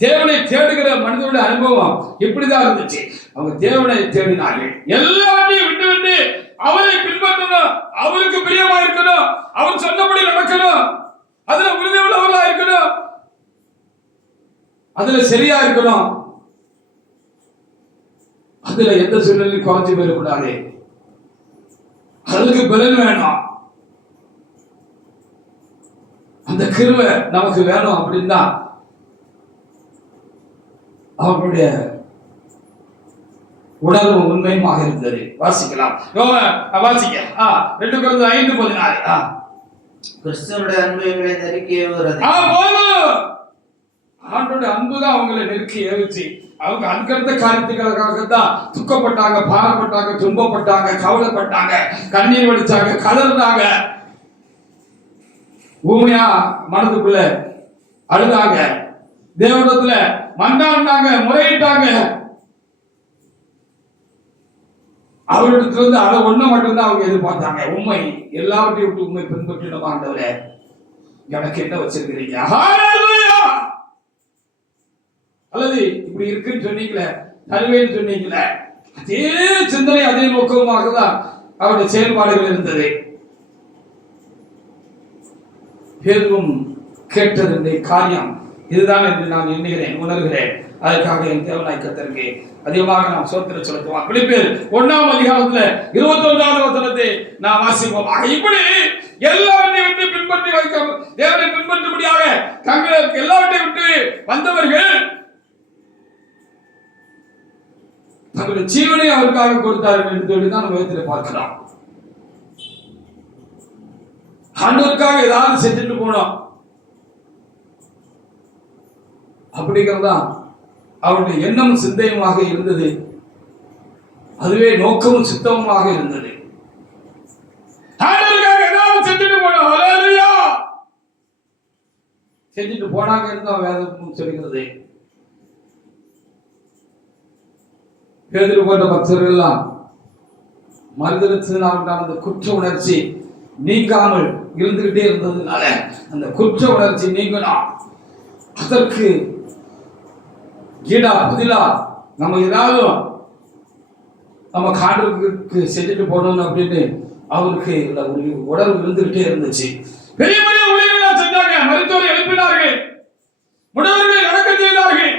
தேவனை தேடுகிற மனிதனுடைய அனுபவம் இப்படிதான் இருந்துச்சு. அவங்க தேவனை தேடினார்கள். எல்லாத்தையும் விட்டு விட்டு அவரை பின்பற்றணும், அவருக்கு பிரியமா இருக்கணும், அவர் சொன்னபடி நடக்கணும், அதுல உறுதி உள்ளவர்களா இருக்கணும், அதுல சரியா இருக்கணும், அதுல எந்த சூழ்நிலையும் குறைஞ்சு போயிடக்கூடாது, அதுக்கு பலன் வேணும், அந்த கிருபை நமக்கு வேணும் அப்படின்னா அவர்களுடைய உணர்வு உண்மையுமாக இருந்தது. வாசிக்கலாம். வாசிக்க 2 கொரிந்தியர் 5:14. கிறிஸ்துவனுடைய அன்பு எங்களை நெருக்கி ஏவுகிறது. ஆண்டோட அன்புதான் அவங்களை நெருக்கி ஏவுச்சு. அவங்க அன்கருத்த காரியத்துக்காக தான் துக்கப்பட்டாங்க, பாரப்பட்டாங்க, துன்பப்பட்டாங்க, கவலைப்பட்டாங்க, கண்ணீர் வடிச்சாங்க, கதறினாங்க, பூமியா மனதுக்குள்ள அழுதாங்க, தேவனிடத்துல மன்றாடினாங்க, முறையிட்டாங்க. அவரிடத்துல இருந்து அதை ஒண்ணு மட்டும்தான் அவங்க எதிர்பார்த்தாங்க. உண்மை எல்லாவற்றையும் விட்டு உண்மை பின்பற்றினோம். ஆண்டவரே, எனக்கு என்ன வச்சிருக்கிறீங்க? அல்லது இப்படி இருக்குன்னு சொன்னீங்களே, தருவேன்னு சொன்னீங்களே, அதே சிந்தனை அதே நோக்கமாக தான் அவருடைய செயல்பாடுகள் இருந்தது. பேதுரும் கேட்டது காரியம் இதுதான் என்று நான் எண்ணுகிறேன், உணர்கிறேன். அதற்காக என் தேவனாய் கர்த்தருக்கு அதிகமாக நாம் ஸ்தோத்திரம் செலுத்துவோம். பிலிப்பியர் 1ஆம் அதிகாரத்துல 21வது வசனத்தை நாம் வாசிப்போம். இப்படி எல்லாவற்றையும் விட்டு பின்பற்றி வைக்க தேவனை பின்பற்றும்படியாக தங்களுக்கு எல்லாவற்றையும் விட்டு வந்தவர்கள் தங்களுடைய ஜீவனை அவருக்காக கொடுத்தார்கள் என்று சொல்லிதான் நம்ம வேதத்தில் பார்க்கிறோம். ஆண்டவருக்காக ஏதாவது செஞ்சுட்டு போனோம் அப்படிங்கிறதா அவருடைய எண்ணமும் சிந்தையுமாக இருந்தது. அதுவே நோக்கமும் சித்தமுமாக இருந்தது. ஆண்டவருக்காக ஏதாவது செஞ்சுட்டு போனோம். ஹல்லேலூயா. செஞ்சுட்டு போனாங்க என்று வேதம் சொல்கிறது. பேதுரு போன்ற பக்தர்கள் எல்லாம் மறுதலித்ததினால் அந்த குற்ற உணர்ச்சி நீங்காமல் இருந்துகிட்டே இருந்ததுனால அந்த குற்ற உணர்ச்சி நீங்கணும். அதற்கு ஈடா பதிலா நம்ம ஏதாவது நம்ம காண்டருக்கு செஞ்சுட்டு போகணும் அப்படின்னு அவருக்கு உடல் இருந்துகிட்டே இருந்துச்சு. பெரிய பெரிய ஊழியர்கள் செஞ்சாங்க, மருத்துவரை எழுப்பினார்கள், முடவர்களை நடக்க செய்தார்கள்.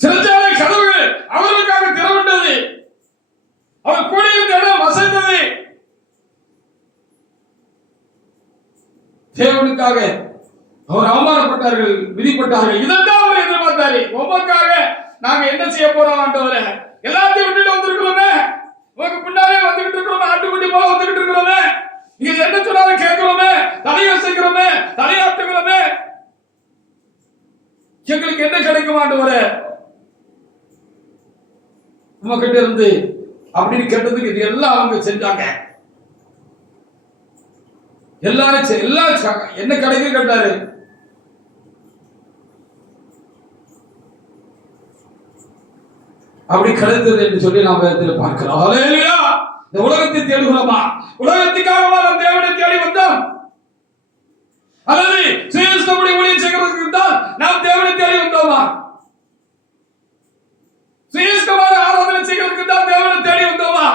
சிறைச்சாலை கதவுகள் அவர்களுக்காக திறவுண்டது. அவர் கூடியிருந்த இடம் வசந்தது. தேவனுக்காக அவர் அவமானப்பட்டார்கள், விதிப்பட்டார்கள். இதைத்தான் அவர் எதிர்பார்த்தாரு. உமக்காக நாங்க என்ன செய்ய போறோம் ஆண்டவரே? எல்லாத்தையும் விட்டுட்டு வந்திருக்கிறோமே, உனக்கு பின்னாலே வந்துகிட்டு இருக்கிறோமே, ஆட்டுக்குட்டி போல வந்துகிட்டு இருக்கிறோமே, நீங்க என்ன சொன்னாலும் கேட்கிறோமே, தலையசைக்கிறோமே, தலையாட்டுகிறோமே, எங்களுக்கு என்ன கிடைக்கும் ஆண்டவரே உங்ககிட்ட இருந்து அப்படின்னு கேட்டதுக்கு இது எல்லாம் அவங்க செஞ்சாங்க. எல்லாரும் என்ன கிடைக்கும் கேட்டாரு. அப்படி கிடைத்தது என்று சொல்லி நாம் வேதத்தில் பார்க்கிறோம். ஹல்லேலூயா. இந்த உலகத்தை தேடுகிறோமா? உலகத்துக்காகவா நாம் தேவனை தேடி வந்தோம்? அல்லது சுயஸ்தபடி ஊழியம் செய்கிறதுக்கு தான் நாம் தேவனை தேடி வந்தோமா? சுயஸ்தமான ஆராதனை செய்கிறதுக்கு தான் தேவனை தேடி வந்தோமா?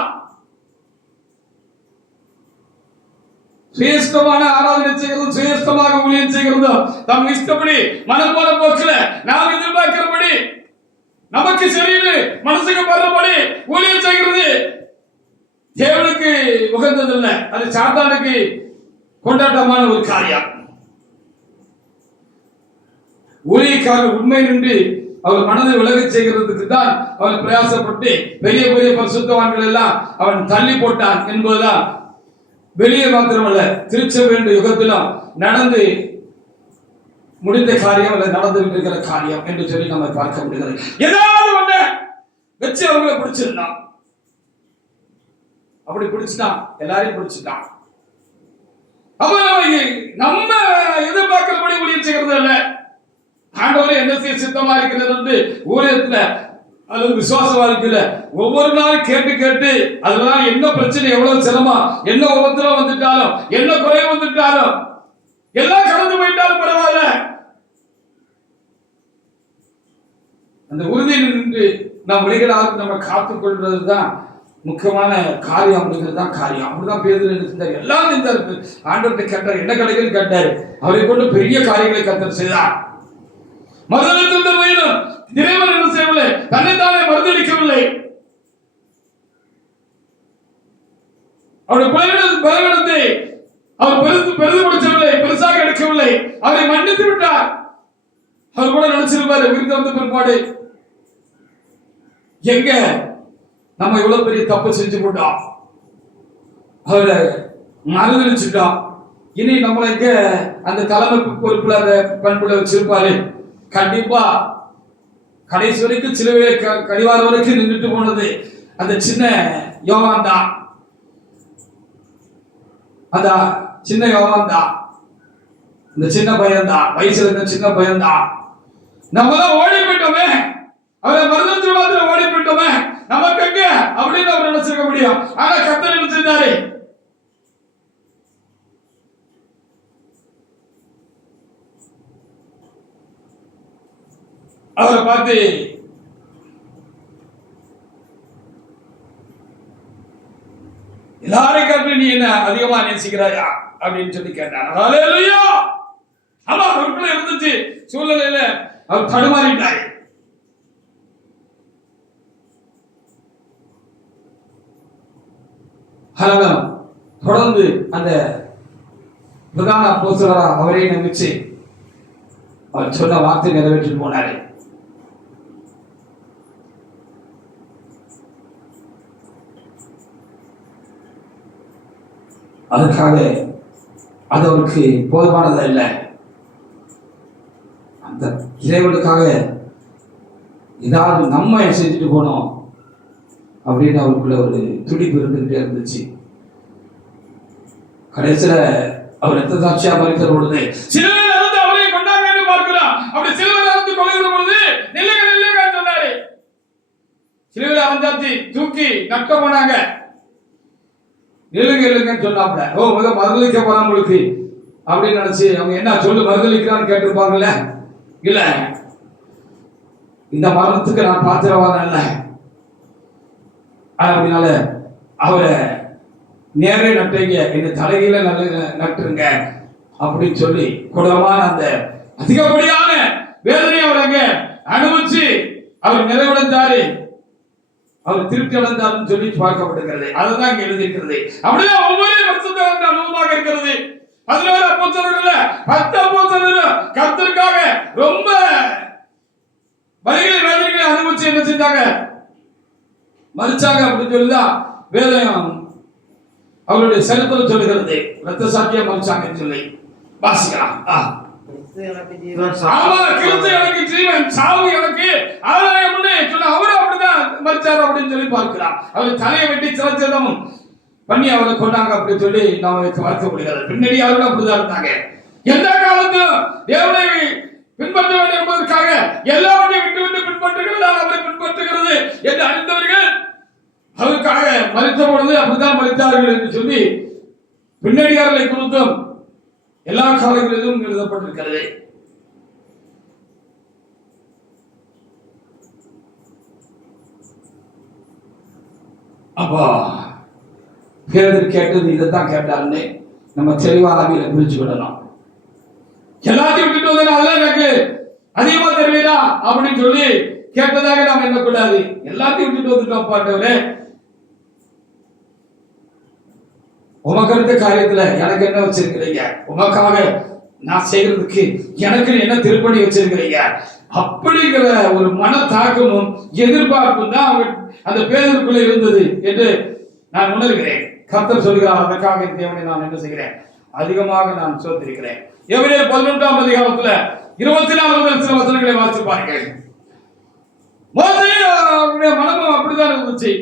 சுயஸ்தமான ஆராதனை செய்கிறது, சுயஸ்தமாக ஊழியம் செய்கிறதோ தம் இஷ்டப்படி மனம் போன போக்கில் நாம் எதிர்பார்க்கிறபடி நமக்கு சரின்னு மனசுக்கு படுறபடி ஊழியம் செய்கிறது தேவனுக்கு உகந்ததில்லை. அது சாத்தானுக்கு கொண்டாட்டமான ஒரு காரியம். ஊழியக்காரர் உண்மை நின்று அவர் மனதை விலகச் செய்கிறதுக்கு தான் அவன் பிரயாசப்பட்டு பெரிய பெரிய பரிசுத்தவான்கள் எல்லாம் அவன் தள்ளி போட்டான் என்பதுதான் வெளியே மாத்திரமல்ல திருச்சபை யுகத்திலும் நடந்து முடிந்த காரியம் அல்ல நடந்துகிட்டு இருக்கிற காரியம் என்று சொல்லி நம்ம பார்க்க முடிகிறது. ஏதாவது ஒண்ணு வச்சு அவங்களை பிடிச்சிருந்தான், அப்படி பிடிச்சிட்டான், எல்லாரையும் பிடிச்சிட்டான். அப்ப நம்ம எதிர்பார்க்கிறபடி ஊழியம் செய்கிறது அல்ல. ஆண்டவரே என்ன செய்ய சித்தமா இருக்கிறது வந்து ஊழியத்துல அல்லது விசுவாச வாழ்க்கையில ஒவ்வொரு நாளும் கேட்டு கேட்டு அதெல்லாம் என்ன பிரச்சனை, எவ்வளவு சிரமம், என்ன உபத்திரம் வந்துட்டாலும், என்ன குறைவு வந்துட்டாலும், எல்லாம் கடந்து போயிட்டாலும் பரவாயில்ல, அந்த உறுதியில் நின்று நாம் விளைகளாக நம்ம காத்துக் கொள்வதுதான் முக்கியமான காரியம். அப்படிங்கிறது தான் காரியம். அப்படிதான் பேதுரு என்ன செஞ்சார்? எல்லாம் செஞ்சார். ஆண்டவர்கிட்ட கேட்டார், என்ன கிடைக்குன்னு கேட்டாரு. அவரை கொண்டு பெரிய காரியங்களை கர்த்தர் செய்தார். மறுதளித்திருந்த போயிலும் இறைவன் என்ன செய்யவில்லை, தன்னைத்தானே மறுதளிக்கவில்லை. அவருடைய பலவீனத்தை அவர் பெரிதுபடுத்தவில்லை, பெருசாக எடுக்கவில்லை, அவரை மன்னித்து விட்டார். அவர் கூட நினைச்சிருப்பாரு விருந்து வந்த பிற்பாடு, எங்க நம்ம இவ்வளவு பெரிய தப்பு செஞ்சு போட்டோம், அவரை மறுதளிச்சுட்டோம், இனி நம்மள எங்க அந்த தலைமை பொறுப்புல அந்த பண்புல வச்சிருப்பாரு. கண்டிப்பா கடைசி வரைக்கும் சிலுவையில கடிவார வரைக்கும் நின்றுட்டு போனது அந்த சின்ன யோவான் தான். அந்த சின்ன யோவான் தான், இந்த சின்ன பையன் தான், வயசுல இருந்த சின்ன பையன் தான். நம்ம தான் ஓடி போயிட்டோமே, அவரை மருதத்தில் மாத்திரம் ஓடி போயிட்டோமே, நமக்கு எங்க அப்படின்னு அவர் நினைச்சிருக்க முடியும். ஆனா கர்த்தர் நினைச்சிருந்தாரு, அவரை பார்த்து எல்லாரையும் கேட்டு நீ என்ன அதிகமா நேசிக்கிறாயா அப்படின்னு சொல்லி கேட்டார். ஹல்லேலூயா. ஆமா, அவருக்குள்ள இருந்துச்சு சூழ்நிலையில அவர் தடுமாறிட்டாரு. தொடர்ந்து அந்த பிரதான அப்போஸ்தலரா அவரை நம்பிச்சு அவர் சொன்ன வார்த்தை நிறைவேற்றி போனாரு. அதுக்காக அது அவருக்கு போதுமானது இல்லை. அந்த இறைவனுக்காக ஏதாவது நம்ம செஞ்சுட்டு போனோம் அப்படின்னு அவருக்குள்ள ஒரு துடிப்பு இருந்துகிட்டே இருந்துச்சு. கடைசியில அவர் ரத்த சாட்சியா மரிக்கிற பொழுது சிலுவையில் இருந்து அவரை கொண்டாங்கன்னு பார்க்கிறோம். அப்படி சிலுவையில் இருந்து கொள்கிற பொழுது நில்லுங்க நில்லுங்க சொன்னாரு. சிலுவையில் அரைஞ்சாச்சு தூக்கி நக்க போனாங்க. நில்லுங்க இல்லைங்கன்னு சொன்னாப்ல. ஓ முதல் மறுதளிக்க போறான் உங்களுக்கு அப்படின்னு நினைச்சு அவங்க என்ன சொல்லு மறுதளிக்கிறான்னு கேட்டிருப்பாங்கல்ல. இல்ல, இந்த மரணத்துக்கு நான் பாத்திரவாதம் இல்லை, அப்படினால அவரை நேரே நட்டுங்க, இந்த தலையில நட்டுருங்க அப்படின்னு சொல்லி கொடமான அந்த அதிகப்படியான வேதனையை அவர் அங்க அனுபவிச்சு அவர் நிறைவடைந்தாரு, அவர் திருப்தி அடைந்தாருன்னு சொல்லி பார்க்கப்படுகிறது. அதுதான் இங்க எழுதியிருக்கிறது. அப்படியே ஒவ்வொரு பரிசுத்தவான்கள் அனுபவமாக இருக்கிறது. 11 அப்போஸ்தலர்கள்ல 10 அப்போஸ்தலர்கள் கர்த்தருக்காக ரொம்ப வலிகளை வேதனைகளை அனுபவிச்சு என்ன செஞ்சாங்க, மரிச்சாங்க அப்படின்னு சொல்லிதான் வேதம் அவருடைய சரித்திரம் சொல்லுகிறது. ரத்த சாட்சியா மறிச்சாங்கன்னு சொல்லி வாசிக்கலாம். கிறிஸ்து எனக்கு ஜீவன், ஆமா, கிறிஸ்து எனக்கு ஜீவன், சாவு எனக்கு ஆதாயம் சொன்ன அவரு அப்படிதான் மறிச்சாரு அப்படின்னு சொல்லி பார்க்கிறார். அவர் தலையை வெட்டி சிறச்சதம் பண்ணி அவரை கொண்டாங்க அப்படின்னு சொல்லி நாம பார்க்க முடியாது. பின்னாடி அவர்கள் அப்படிதான் இருந்தாங்க. எந்த காலத்திலும் தேவனை பின்பற்ற வேண்டும் என்பதற்காக எல்லாவற்றையும் விட்டு விட்டு பின்பற்றுகிறது, அவரை பின்பற்றுகிறது என்று அறிந்தவர்கள் அவருக்காக மறித்த பொழுது அப்படித்தான் மறித்தார்கள் என்று சொல்லி பின்னடியார்களை குறித்தும் எல்லா காலங்களிலும் எழுதப்பட்டிருக்கிறது. அப்போ பேதர் கேட்டது இதைத்தான் கேட்டாருன்னு நம்ம தெளிவாக ஆவியில புரிஞ்சு விடணும். எல்லாத்தையும் விட்டுட்டு வந்தா எனக்கு அதிகமா தெரியுதா அப்படின்னு சொல்லி கேட்டதாக நாம் எண்ணக்கூடாது. எல்லாத்தையும் விட்டுட்டு வந்துட்டோம் பாட்டவரே, உமக்கு அடுத்த காரியத்துல எனக்கு என்ன வச்சிருக்கிறீங்க, உமக்காக நான் செய்யறதுக்கு எனக்கு என்ன திருப்பணி வச்சிருக்கிறீங்க அப்படிங்கிற ஒரு மன தாக்கமும் எதிர்பார்ப்பும் தான் அந்த பேதருக்குள்ள இருந்தது என்று நான் உணர்கிறேன். கர்த்தர் சொல்கிறார், அதற்காக தேவனை நான் என்ன செய்கிறேன், அதிகமாக நான் சோத்திருக்கிறேன். எபிரேயர் 11ஆம் அதிகாரத்துல 24 முதல் சில வசனங்களை வாசித்து பாருங்கள். மோசேயுடைய மனமும் அப்படிதான் இருந்துச்சு.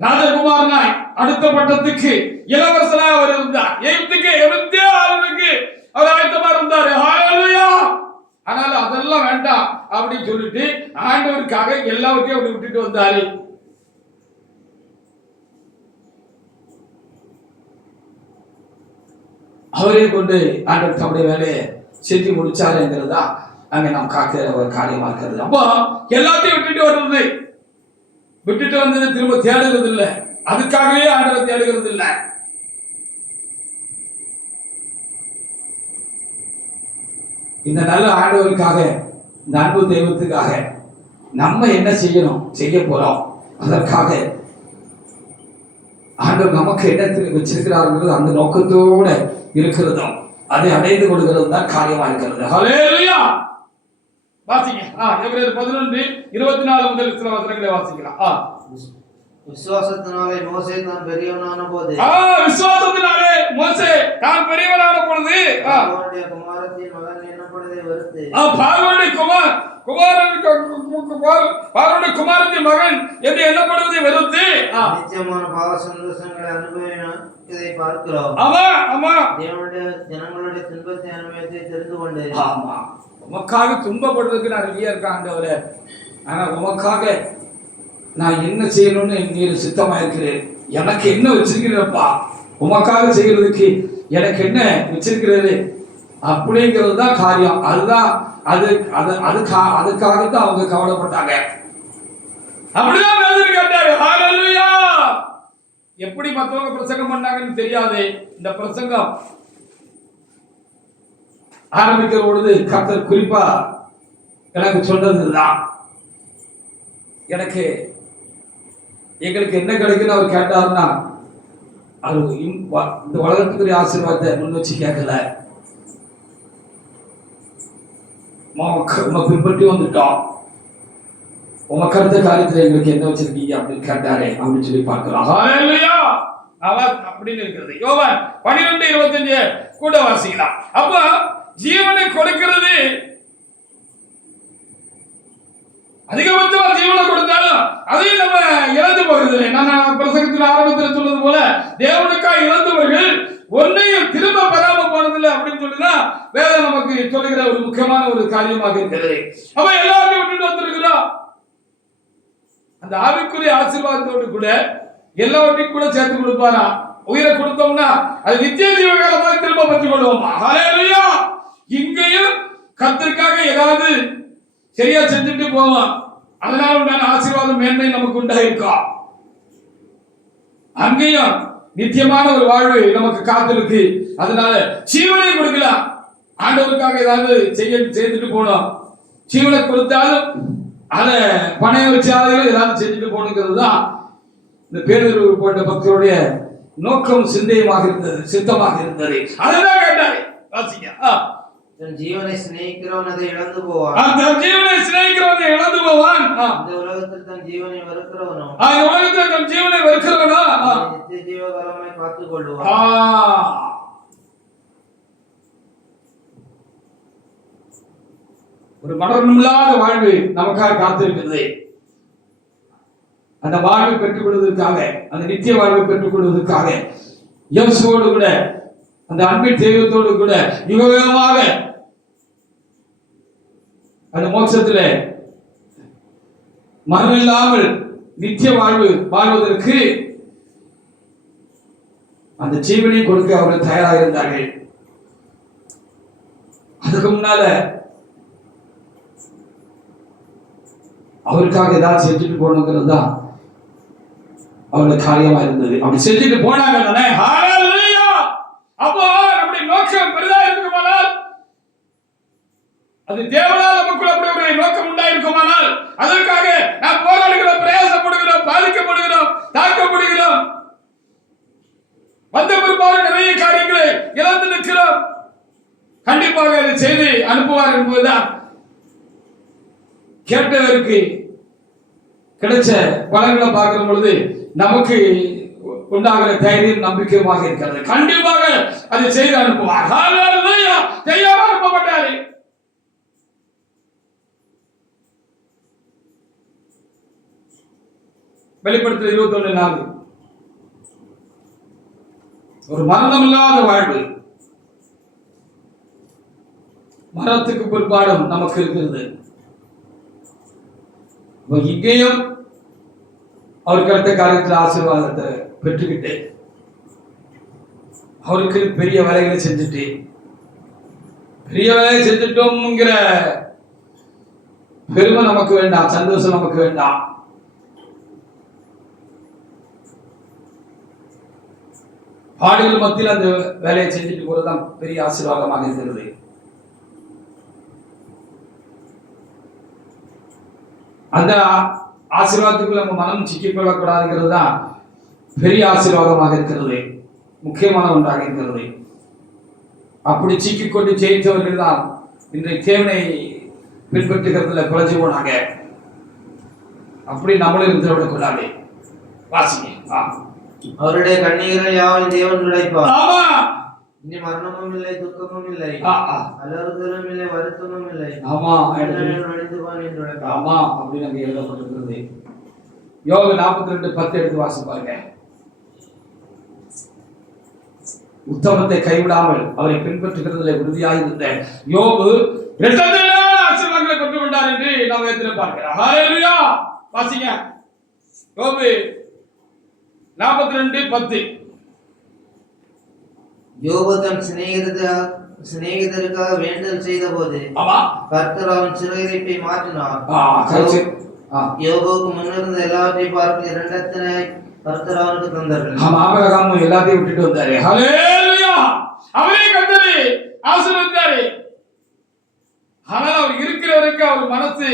ராஜகுமாரனாய் அடுத்த பட்டத்துக்கு இளவரசனா அவர் இருந்தார். எகிப்திய ஆளுநருக்கு அவர் ஆயத்தமா இருந்தார். ஹல்லேலூயா. ஆனால் அதெல்லாம் வேண்டாம் அப்படின்னு சொல்லிட்டு ஆண்டவருக்காக எல்லாவற்றையும் அப்படி விட்டுட்டு வந்தாரு. அவரே கொண்டு ஆண்டவர் தம்முடைய வேலையை செஞ்சு முடிச்சாருங்கிறதா அங்க நாம் காக்கிற ஒரு காரியமா இருக்கிறது. அப்போ எல்லாத்தையும் விட்டுட்டு வர்றது, விட்டுட்டு வந்தது திரும்ப தேடுறது இல்லை, அதுக்காகவே ஆண்டவரை தேடுகிறது இல்லை. இந்த நல்ல ஆண்டவருக்காக, இந்த அன்பு தெய்வத்துக்காக நம்ம என்ன செய்யணும், செய்ய போறோம், அதற்காக ஆண்டவர் நமக்கு என்ன வச்சிருக்கிறார்கள் அந்த நோக்கத்தோட இருக்கிறதும் அதை அடைந்து கொடுக்கிறது தான் காரியமா இருக்கிறது. ஹல்லேலூயா. வாசிங்க. எபிரேயர் 11:24 முதல் சில வசனங்களை வாசிக்கலாம். விசுவாசத்தினாலே மோசே தான் பெரியவனான போது, விசுவாசத்தினாலே மோசே தான் பெரியவனான பொழுது பார்வோனுடைய குமாரத்தின் மகன் என்னப்படுவதை வெறுத்து, பார்வோனுடைய குமாரத்தின் மகன் என்று எண்ணப்படுவதை வெறுத்து நிச்சயமான பாவ சந்தோஷங்களை அனுபவிப்பதை பார்க்கிறோம். ஆமா ஆமா, தேவனுடைய ஜனங்களுடைய துன்பத்தை அனுபவத்தை தெரிந்து கொண்டு, ஆமா, உமக்காக துன்பப்படுறதுக்கு நான் ரெடியா இருக்கேன் ஆண்டவரே, ஆனா உமக்காக நான் என்ன செய்யணும்னு நீர் சித்தமா இருக்கிறேன். எனக்கு என்ன வச்சிருக்கிறப்பா, உமக்காக செய்யறதுக்கு எனக்கு என்ன வச்சிருக்கிறது அப்படிங்கிறது தான் காரியம். அதுதான் அதுக்காகத்தான் அவங்க கவலைப்பட்டாங்க. அப்படிதான் பேதர் கேட்டாரு. ஹல்லேலூயா. எப்படி மற்றவங்க பிரசங்கம் பண்ணாங்கன்னு தெரியாது. இந்த பிரசங்கம் ஆரம்பிக்கிற பொழுது கர்த்தர் குறிப்பா எனக்கு சொன்னதுதான், எங்களுக்கு என்ன கிடைக்குன்னு அவர் கேட்டாருன்னா அது இந்த உலகத்துக்குரிய ஆசீர்வாதத்தை முன் வச்சு கேட்கல, பின்பற்றி வந்துட்டோம், உமக்கு அடுத்த காரியத்துல எங்களுக்கு என்ன வச்சிருக்கீங்க அப்படின்னு கேட்டாரே அப்படின்னு சொல்லி பார்க்கலாம். ஹல்லேலூயா. அவர் அப்படின்னு இருக்கிறது. யோவான் 12:25 கூட வாசிக்கலாம். அப்ப ஜீவனை கொடுக்கிறது, அதிகபட்சமா ஜீவனை கொடுத்தாலும் அதையும் நம்ம இழந்து போகிறது. நான் பிரசங்கத்தில் ஆரம்பத்தில் சொன்னது போல தேவனுக்காக இழந்தவர்கள் ஒன்னையும் திரும்ப பெறாம போனதில்லை அப்படின்னு சொல்லிதான் வேதம் நமக்கு சொல்லுகிற ஒரு முக்கியமான ஒரு காரியமாக இருக்கிறது. அப்ப எல்லாத்தையும் விட்டுட்டு வந்திருக்கிறோம். அந்த ஆவிக்குரிய ஆசீர்வாதத்தோடு கூட எல்லாவற்றையும் கூட சேர்த்து கொடுப்பாரா. உயிரை கொடுத்தோம்னா அது நித்திய ஜீவகாலமாக திரும்ப பெற்றுக் கொள்வோமா. ஹல்லேலூயா. இங்கேயும் கர்த்தருக்காக ஏதாவது சரியா செஞ்சுட்டு போவோம், அதனால உண்டான ஆசீர்வாதம் மேன்மை நமக்கு உண்டாயிருக்கும். அங்கேயும் நித்தியமான ஒரு வாழ்வு நமக்கு காத்திருக்கு. அதனால ஜீவனை கொடுக்கலாம். ஆண்டவருக்காக ஏதாவது செய்துட்டு போனோம், ஜீவனை கொடுத்தாலும் அதை பணைய வச்சாலும் ஏதாவது செஞ்சுட்டு போனுங்கிறது தான் இந்த பேருரு போன்ற பக்தருடைய நோக்கம், சிந்தையமாக இருந்தது, சித்தமாக இருந்தது. அதுதான் கேட்டாரு. வாசிங்க. தன் ஜீவனை சிநேகிக்கிறவன் அதை இழந்து போவான். அந்த ஜீவனை சிநேகிக்கிறவனை இழந்து போவான். இந்த உலகத்தில் தன் ஜீவனை வெறுக்கிறவனோ அந்த உலகத்தில் தன் ஜீவனை வெறுக்கிறவனோ நித்திய ஜீவகாலமாய் காத்துக் கொள்வான். ஒரு மரணமில்லாத வாழ்வு நமக்காக காத்திருக்கிறது. அந்த வாழ்வை பெற்றுக் கொள்வதற்காக, அந்த நித்திய வாழ்வை பெற்றுக் கொள்வதற்காக இயேசுவோடு கூட, அந்த அன்பின் தெய்வத்தோடு கூட யுகமாக அந்த மோட்சத்திலே மரணம் இல்லாமல் நித்திய வாழ்வு வாழ்வதற்கு அந்த ஜீவனை கொடுக்க அவர்கள் தயாராக இருந்தார்கள். அதுக்கு முன்னால அவருக்காக ஏதாவது செஞ்சுட்டு போகணுங்கிறது தான் அவருடைய காரியமா இருந்தது. அப்படி செஞ்சுட்டு போனாங்க. அப்போ நம்முடைய நோக்கம் பெரிதா இருக்குமானால், அது தேவனால் நமக்குள்ள அப்படி ஒரு நோக்கம் உண்டாயிருக்குமானால், அதற்காக நாம் போராடுகிறோம், பிரயாசப்படுகிறோம், பாதிக்கப்படுகிறோம், தாக்கப்படுகிறோம், வந்த பிற்பாடு நிறைய காரியங்களை இழந்து நிற்கிறோம். கண்டிப்பாக அதை செய்து அனுப்புவார் என்பதுதான் கேட்டவருக்கு கிடைச்ச பலன்களை பார்க்கிற பொழுது நமக்கு உண்டாகிற தைரியம் நம்பிக்கையுமாக இருக்கிறது. கண்டிப்பாக அதை செய்து அனுப்புவார். செய்யாம அனுப்ப மாட்டாரு. வெளிப்படுத்த 21:4 ஒரு மரணமில்லாத வாழ்வு மரணத்துக்கு பிற்பாடும் நமக்கு இருக்கிறது. இங்கேயும் அவருக்கு அடுத்த காரியத்தில் ஆசீர்வாதத்தை பெற்றுக்கிட்டு அவருக்கு பெரிய வேலைகளை செஞ்சுட்டு, பெரிய வேலையை செஞ்சுட்டோம்ங்கிற பெருமை நமக்கு வேண்டாம், சந்தோஷம் நமக்கு வேண்டாம். பாடுகள் மத்தியில் அந்த வேலையை செஞ்சுட்டு போறதுதான் பெரிய ஆசீர்வாதமாக இருக்கிறது. அந்த ஆசீர்வாதத்துக்குள்ள நம்ம மனம் சிக்கிக்கொள்ளக்கூடாதுங்கிறது தான் பெரிய ஆசீர்வாதமாக இருக்கிறது, முக்கியமான ஒன்றாக இருக்கிறது. அப்படி சிக்கிக்கொண்டு ஜெயித்தவர்கள் தான் இன்றைய தேவனை பின்பற்றுகிறதுல குறைஞ்சு போனாங்க. அப்படி நம்மளும் இருந்து விடக்கூடாது. வாசிங்க. அவருடைய கண்ணீரை யாவும் தேவன் துடைப்பார். ஆமா. இனி மரணமும் இல்லை, துக்கமும் இல்லை, அலறுதலும் இல்லை, வருத்தமும் இல்லை. ஆமா. ஆமா, அப்படி நமக்கு எழுதப்பட்டிருக்கிறது. யோபு 42:10 எடுத்து வாசிப்பாருங்க. உத்தமத்தை கைவிடாமல் அவரை பின்பற்றுகிறதுல உறுதியாக இருந்த யோபு ஆசீர்வாதங்களை பெற்றுக் கொண்டார் என்று நாம் வேதத்தில் பார்க்கிறோம். ஹல்லேலூயா. வாசிங்க. யோபு 42:10. யோபு தன் சிநேகிதருக்காக வேண்டல் செய்த போது கர்த்தர் அவன் சிறையிருப்பை மாற்றினார். யோபுவுக்கு முன்னிருந்த எல்லாவற்றையும் பார்க்க 2 கர்த்தர் அவனுக்கு தந்தார்கள். ஆபிரகாம் எல்லாத்தையும் விட்டுட்டு வந்தாரு. ஹல்லேலூயா. அவரே கர்த்தர் ஆசீர்வதித்தாரு. ஆனால் அவர் இருக்கிற வரைக்கும் அவர் மனசு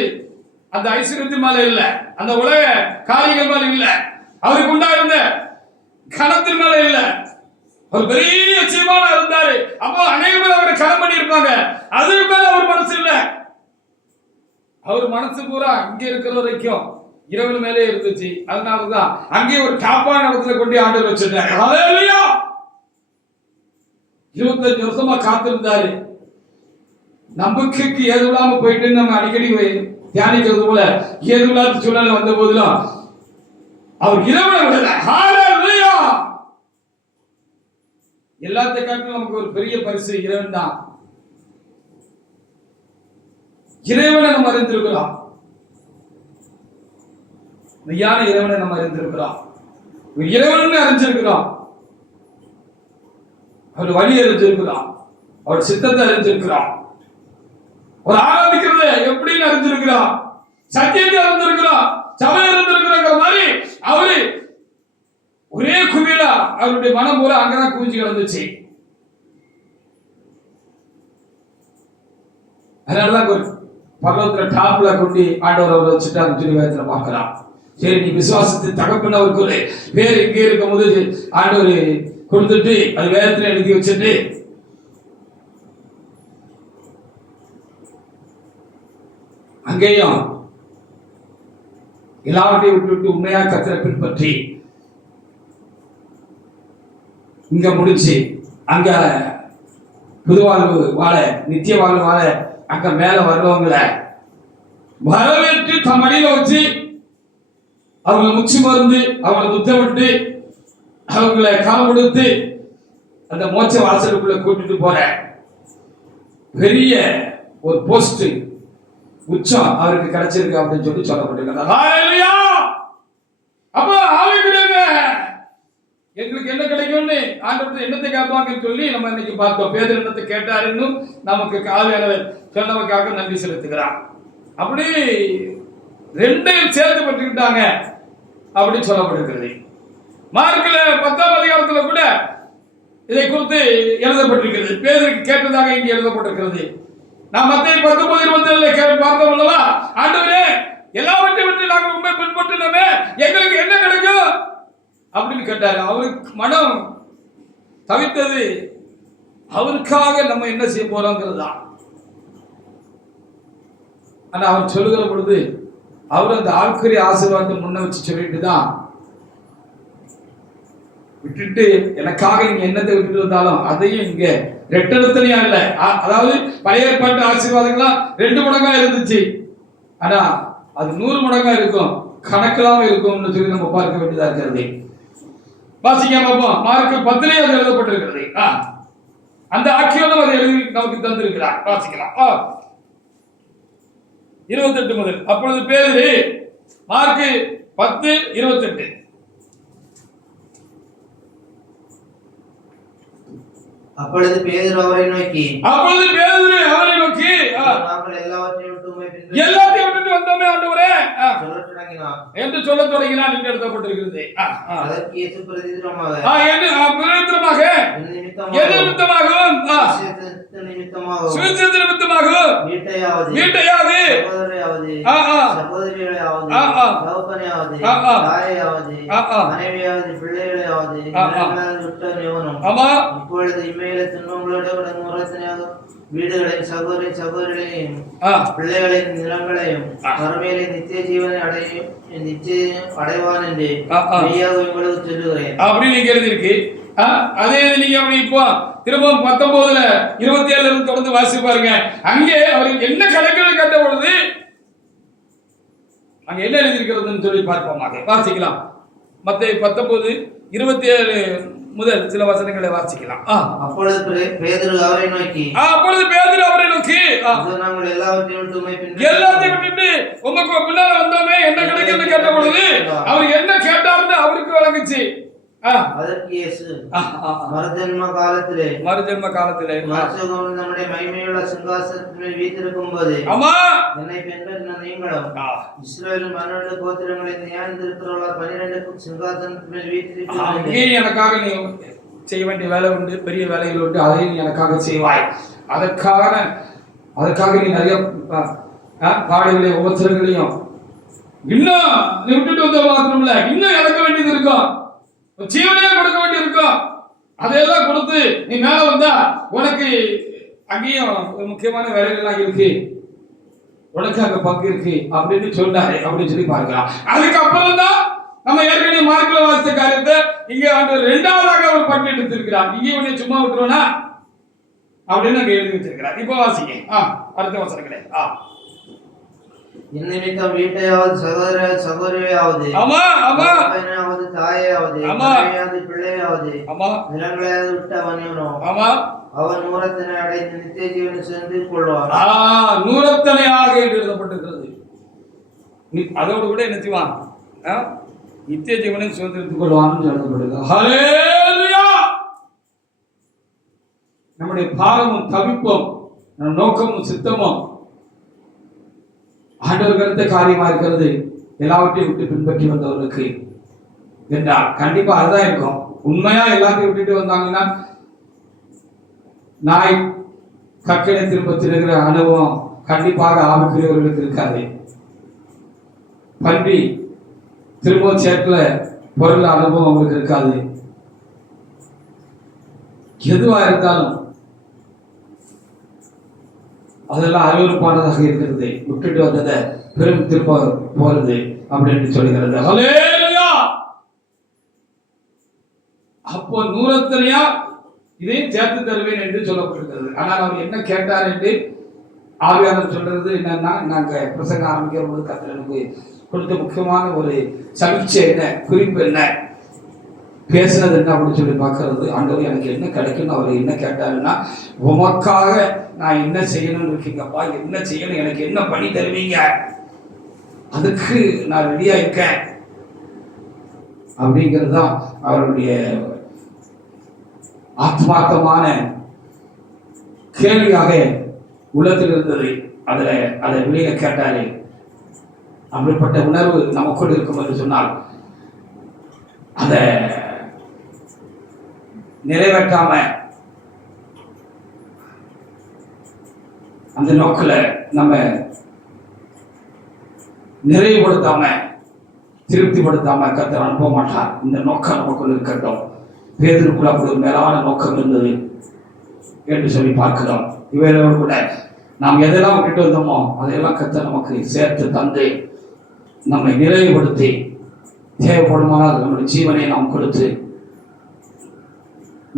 அந்த ஐஸ்வர்யத்தின் மேல இல்ல, அந்த உலக காரியங்கள் மேல இல்ல, அவருக்கு உண்டாயிருந்த கனத்தின் மேல இல்ல. ஒரு பெரிய சீமானா இருந்தாரு. அப்போ அநேக பேர் அவரை கனம் பண்ணி இருப்பாங்க. அதுக்கு மேல அவர் மனசு இல்ல. அவர் மனசு பூரா இங்க இருக்கிற வரைக்கும் இரவு மேலே இருந்துச்சு. அதனாலதான் அங்கே ஒரு காப்பான இடத்துல கொண்டு ஆண்டவர் வச்சிருந்தாரு. ஹல்லேலூயா. 25 வருஷமா காத்திருந்தாரு. நம்பிக்கைக்கு ஏதுவில்லாம போயிட்டு நம்ம அடிக்கடி தியானிக்கிறது போல ஏதுவில்லாத சூழ்நிலை வந்த போதிலும் அவர் இரவு விடல. ஹல்லேலூயா. எல்லாத்தையும் காட்டிலும் நமக்கு ஒரு பெரிய பரிசு இறைவன் தான். இறைவனை நம்ம அறிந்திருக்கிறோம். மெய்யான இறைவனை நம்ம அறிந்திருக்கிறோம். இறைவனை அறிஞ்சிருக்கிறோம். அவர் வழி அறிஞ்சிருக்கிறோம். அவர் சித்தத்தை அறிஞ்சிருக்கிறோம். ஒரு ஆராதிக்கிறது எப்படின்னு அறிஞ்சிருக்கிறோம். சத்தியத்தை அறிந்திருக்கிறோம். சபை அறிந்திருக்கிற மாதிரி அவரு ஒரே குவியலா அவருடைய மனம் போல அங்கதான் குவிஞ்சு கிடந்துச்சு. அதனாலதான் ஒரு பர்வத்துல டாப்ல கொண்டு ஆண்டவர் அவரை வச்சுட்டு அந்த திருவேதத்துல பார்க்கலாம். சரி, நீ விசுவாசத்தை தகப்பன அவருக்கு ஒரு பேர் இங்கே இருக்கும் போது ஆண்டவர் கொடுத்துட்டு அது வேதத்துல எழுதி வச்சுட்டு அங்கேயும் எல்லாவற்றையும் விட்டு உண்மையா கர்த்தரை பின்பற்றி இங்க முடிச்சு அங்க புதுவாழ்வு வாழ, நித்திய வாழ்வு வாழ அங்க மேல வர்றவங்களை வரவேற்று தம் அடியில வச்சு அவங்களை முச்சு மருந்து அவங்களை முத்தமிட்டு அவங்களை கால் கொடுத்து அந்த மோட்ச வாசலுக்குள்ள கூட்டிட்டு போற பெரிய ஒரு போஸ்ட் உச்சம் அவருக்கு கிடைச்சிருக்கு அப்படின்னு சொல்லி சொல்லப்பட்டிருக்கிறது. ஹalleluya. அப்ப ஆவிக்குரியவங்க எங்களுக்கு என்ன கிடைக்கும்னு ஆண்டவர்கிட்ட என்னத்தை கேட்பாங்கன்னு சொல்லி நம்ம இன்னைக்கு பார்த்தோம். பேதுரு என்னத்தை கேட்டாருன்னு நமக்கு ஆவியானவர் சொன்னவருக்காக நன்றி செலுத்துகிறார். அப்படி ரெண்டையும் சேர்த்து பட்டுக்கிட்டாங்க அப்படின்னு சொல்லப்பட்டிருக்கிறது. மார்க்ல 10ஆம் அதிகாரத்துல கூட இதை குறித்து எழுதப்பட்டிருக்கிறது. பேதுருக்கு கேட்டதாக இங்கே எழுதப்பட்டிருக்கிறது. நான் மத்தேயு 19:27 பார்த்தோம் அல்லவா, ஆண்டவரே எல்லாவற்றையும் விட்டு நாங்கள் உண்மை பின்பற்றினோமே, எங்களுக்கு என்ன கிடைக்கும் அப்படின்னு கேட்டாரு. அவருக்கு மனம் தவித்தது. அவருக்காக நம்ம என்ன செய்ய போறோங்கிறது தான். ஆனா அவர் சொல்லுகிற பொழுது அவர் அந்த ஆட்குரிய ஆசீர்வாதத்தை முன்ன வச்சு சொல்லிட்டு தான் விட்டுட்டு எனக்காக நீங்க என்னத்தை விட்டுட்டு வந்தாலும் அதையும் இங்க ரெட்டெடுத்தனையா இல்ல. அதாவது பழைய ஏற்பாட்டு ஆசீர்வாதங்கள்லாம் 2 மடங்கா இருந்துச்சு. ஆனா அது 100 மடங்கா இருக்கும், கணக்கெல்லாம் இருக்கும்னு சொல்லி நம்ம பார்க்க வேண்டியதா இருக்கிறது. வாசிக்க பார்ப்போம். மார்க் 10 அது எழுதப்பட்டிருக்கிறது. அந்த ஆக்கியோனும் அதை எழுதி நமக்கு தந்திருக்கிறார். வாசிக்கலாம் 28 முதல். அப்பொழுது பேதுரு, மார்க் 10:28. அப்பொழுது பேதுரு அவரை நோக்கி நாங்கள் எல்லாவற்றையும் விட்டு வந்தோமே ஆண்டவரே சொல்லத் தொடங்கினார் என்று சொல்லத் தொடங்கினார் என்று எழுதப்பட்டிருக்கிறது. அதற்கு இயேசு பிரதியுத்தரமாக சுவிசேஷ நிமித்தமாகவும் வீட்டையாவது சகோதரிகளையாவது தகப்பனையாவது தாயையாவது மனைவியாவது பிள்ளைகளையாவது விட்டவனும் இப்பொழுது இம்மையில துன்பங்களோட முரத்தனையாக வீடுகளையும் சகோதரிகளையும் பிள்ளைகளின் நிலங்களையும் மறுமையிலே நித்திய ஜீவனை அடைவான் என்று உங்களுக்கு சொல்லுகிறேன் அப்படின்னு நீங்க எழுதியிருக்கு. அதே நீங்க அப்படி இப்போ திரும்பவும் 19:27 இருந்து தொடர்ந்து வாசி பாருங்க. அங்கே அவருக்கு என்ன கணக்குகள் கட்ட பொழுது அங்க என்ன எழுதியிருக்கிறதுன்னு சொல்லி பார்ப்போம். வாசிக்கலாம். மத்தேயு 19:27 முதல் சில வசனங்களை வாசிக்கலாம். அப்பொழுது பேதுரு அவரை நோக்கி நாங்கள் எல்லாத்தையும் விட்டுட்டு உமக்கு பின்னால வந்தோமே என்ன கிடைக்குன்னு கேட்ட பொழுது அவர் என்ன கேட்டாருன்னு அவருக்கு விளங்குச்சு. அதற்கு இயேசு மறுஜன்ம காலத்திலே நம்முடைய மகிமையுள்ள சிங்காசனத்தில் வீற்றிருக்கும் போது என்னை பின்பற்றின நீங்களும் இஸ்ரவேலின் 12 கோத்திரங்களை நியாயந்திருக்கிறவர்களால் 12 சிங்காசனத்தில் வீற்றிருக்கிறீர்கள். எனக்காக நீ செய்ய வேண்டிய வேலை உண்டு, பெரிய வேலைகள் உண்டு, அதையும் நீ எனக்காக செய்வாய். அதற்காக நீ நிறைய பாடுகளையும் உபத்திரங்களையும் இன்னும் நீ விட்டுட்டு வந்த மாத்திரம்ல இன்னும் இழக்க வேண்டியது இருக்கும், ஜீவனையா கொடுக்க வேண்டி இருக்கும். அதையெல்லாம் கொடுத்து நீ மேல வந்தா உனக்கு அங்கேயும் முக்கியமான வேலைகள்லாம் இருக்கு, உனக்கு அங்க பங்கு இருக்கு அப்படின்னு சொன்னாரு அப்படின்னு சொல்லி பார்க்கலாம். அதுக்கப்புறம் தான் நம்ம ஏற்கனவே மார்க்ல வாசித்த காரியத்தை இங்க ஆண்டவர் 2வதாக ஒரு பட்டு எடுத்திருக்கிறார். இங்கே உன்னை சும்மா விட்டுருவனா அப்படின்னு அங்க எழுதி வச்சிருக்கிறார். இப்போ வாசிங்க அடுத்த வசனங்களே. நிமித்தம் வீட்டையாவது சகோதரியாவது தாயாவது மனைவியாவது பிள்ளையாவது நிலங்களையாவது விட்டவனோ அவன் நூறத்தனை அடைந்து நித்திய ஜீவனை சேர்ந்து கொள்வான். நூறத்தனையாக என்று எழுதப்பட்டிருக்கிறது. அதோடு கூட என்ன செய்வான்? நித்திய ஜீவனை சுதந்திரித்துக் கொள்வான்னு எழுதப்பட்டிருக்கிறது. ஹல்லேலூயா. நம்முடைய பாரமும் தவிப்பும் நோக்கமும் சித்தமும் ஆண்டவர் கருத்த காரியமா இருக்கிறது. எல்லாவற்றையும் விட்டு பின்பற்றி வந்தவர்களுக்கு என்றால் கண்டிப்பா அதுதான் இருக்கும். உண்மையா எல்லாத்தையும் விட்டுட்டு வந்தாங்கன்னா நாய் கற்களை திரும்ப திருகிற அனுபவம் கண்டிப்பாக ஆவிக்குரியவர்களுக்கு இருக்காது. பன்றி திரும்ப சேர்க்கல பொருள் அனுபவம் அவங்களுக்கு இருக்காது. எதுவா இருந்தாலும் அதெல்லாம் அருவருப்பானதாக இருக்கிறது, விட்டுட்டு வந்ததை பெரும் திரும்ப போறது அப்படின்னு சொல்லுகிறது. ஹல்லேலூயா. அப்போ நூறத்தனையா இதையும் சேர்த்து தருவேன் என்று சொல்லப்பட்டிருக்கிறது. ஆனால் அவர் என்ன கேட்டார் என்று ஆவியாளர் சொல்றது என்னன்னா, நாங்க பிரசங்க ஆரம்பிக்கிற போது கர்த்தர் எனக்கு கொடுத்த முக்கியமான ஒரு சமீட்சை என்ன, குறிப்பு என்ன, பேசுனது என்ன அப்படின்னு சொல்லி பார்க்கறது. ஆண்டவர் எனக்கு என்ன கிடைக்கும்னு அவர் என்ன கேட்டாருன்னா, உமக்காக நான் என்ன செய்யணும்னு இருக்கீங்கப்பா, என்ன செய்யணும், எனக்கு என்ன பண்ணி தருவீங்க, அதுக்கு நான் ரெடியா இருக்கேன் அப்படிங்கிறது தான் அவருடைய ஆத்மார்த்தமான கேள்வியாக உள்ளத்தில் இருந்தது. அதை வெளியில கேட்டாரு. அப்படிப்பட்ட உணர்வு நமக்குள் இருக்கும் என்று சொன்னால் அதை நிறைவேற்றாம அந்த நோக்கில் நம்ம நிறைவுபடுத்தாம திருப்திப்படுத்தாம கர்த்தர் அனுப்ப மாட்டார். இந்த நோக்கம் நமக்குள் இருக்கட்டும். பேதுருக்குள்ள அப்படி ஒரு மேலான நோக்கம் இருந்தது என்று சொல்லி பார்க்கிறோம். இவையோடு கூட நாம் எதெல்லாம் விட்டு வந்தோமோ அதையெல்லாம் கர்த்தர் நமக்கு சேர்த்து தந்து நம்மை நிறைவுபடுத்தி தேவைப்படுமானால் நம்முடைய ஜீவனை நாம் கொடுத்து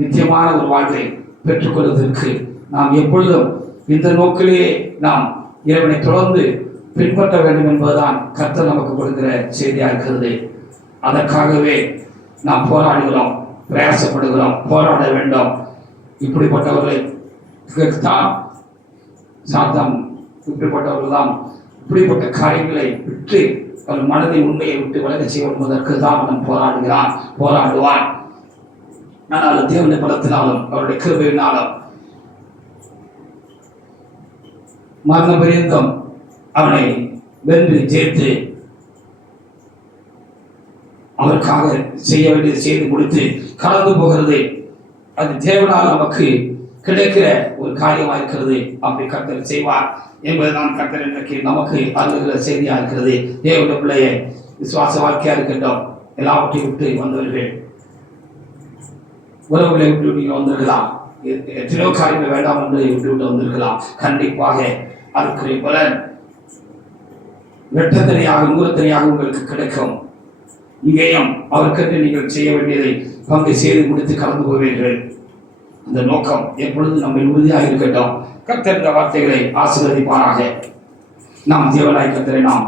நித்தியமான ஒரு வாழ்வை பெற்றுக்கொள்வதற்கு நாம் எப்பொழுதும் இந்த நோக்கிலேயே நாம் இறைவனை தொடர்ந்து பின்பற்ற வேண்டும் என்பதுதான் கர்த்தர் நமக்கு கொடுக்கிற செய்தியாக இருக்கிறது. அதற்காகவே நாம் போராடுகிறோம், பிரயாசப்படுகிறோம், போராட வேண்டும். இப்படிப்பட்டவர்களை தான் சாத்தான், இப்படிப்பட்டவர்கள் தான் இப்படிப்பட்ட காரியங்களை விட்டு அவர் மனதின் உண்மையை விட்டு விலக செய்வதற்கு தான் அவன் போராடுவான். ஆனால் தேவனுடைய பலத்தினாலும் அவருடைய கிருபையினாலும் மரண பரியந்தம் அவனை வென்று ஜெயித்து அவருக்காக செய்ய வேண்டியது செய்து கொடுத்து கடந்து போகிறது. அது தேவனால் நமக்கு கிடைக்கிற ஒரு காரியமாக இருக்கிறது. அப்படி கர்த்தர் செய்வார் என்பதுதான் கர்த்தர் இன்றைக்கு நமக்கு அருளுகிற செய்தியா இருக்கிறது. தேவனுடைய பிள்ளையை விசுவாச வாழ்க்கையா இருக்கின்றோம். எல்லாவற்றையும் விட்டு வந்தவர்கள் உறவுகளை விட்டு நீங்கள் வந்திருக்கலாம், எத்தனையோ காரியங்கள் வேண்டாம் என்று விட்டு வந்திருக்கலாம். கண்டிப்பாக அதுக்குரிய பலன் வெட்டத்தனையாக நூறத்தனையாக உங்களுக்கு கிடைக்கும். இங்கேயும் அவருக்கென்று நீங்கள் செய்ய வேண்டியதை பங்கு செய்து முடித்து கலந்து போவீர்கள். அந்த நோக்கம் எப்பொழுது நம்ம உறுதியாக இருக்கட்டும். கர்த்தர் இந்த வார்த்தைகளை ஆசீர்வதிப்பாராக. நாம் தேவனாய் கர்த்தரை நாம்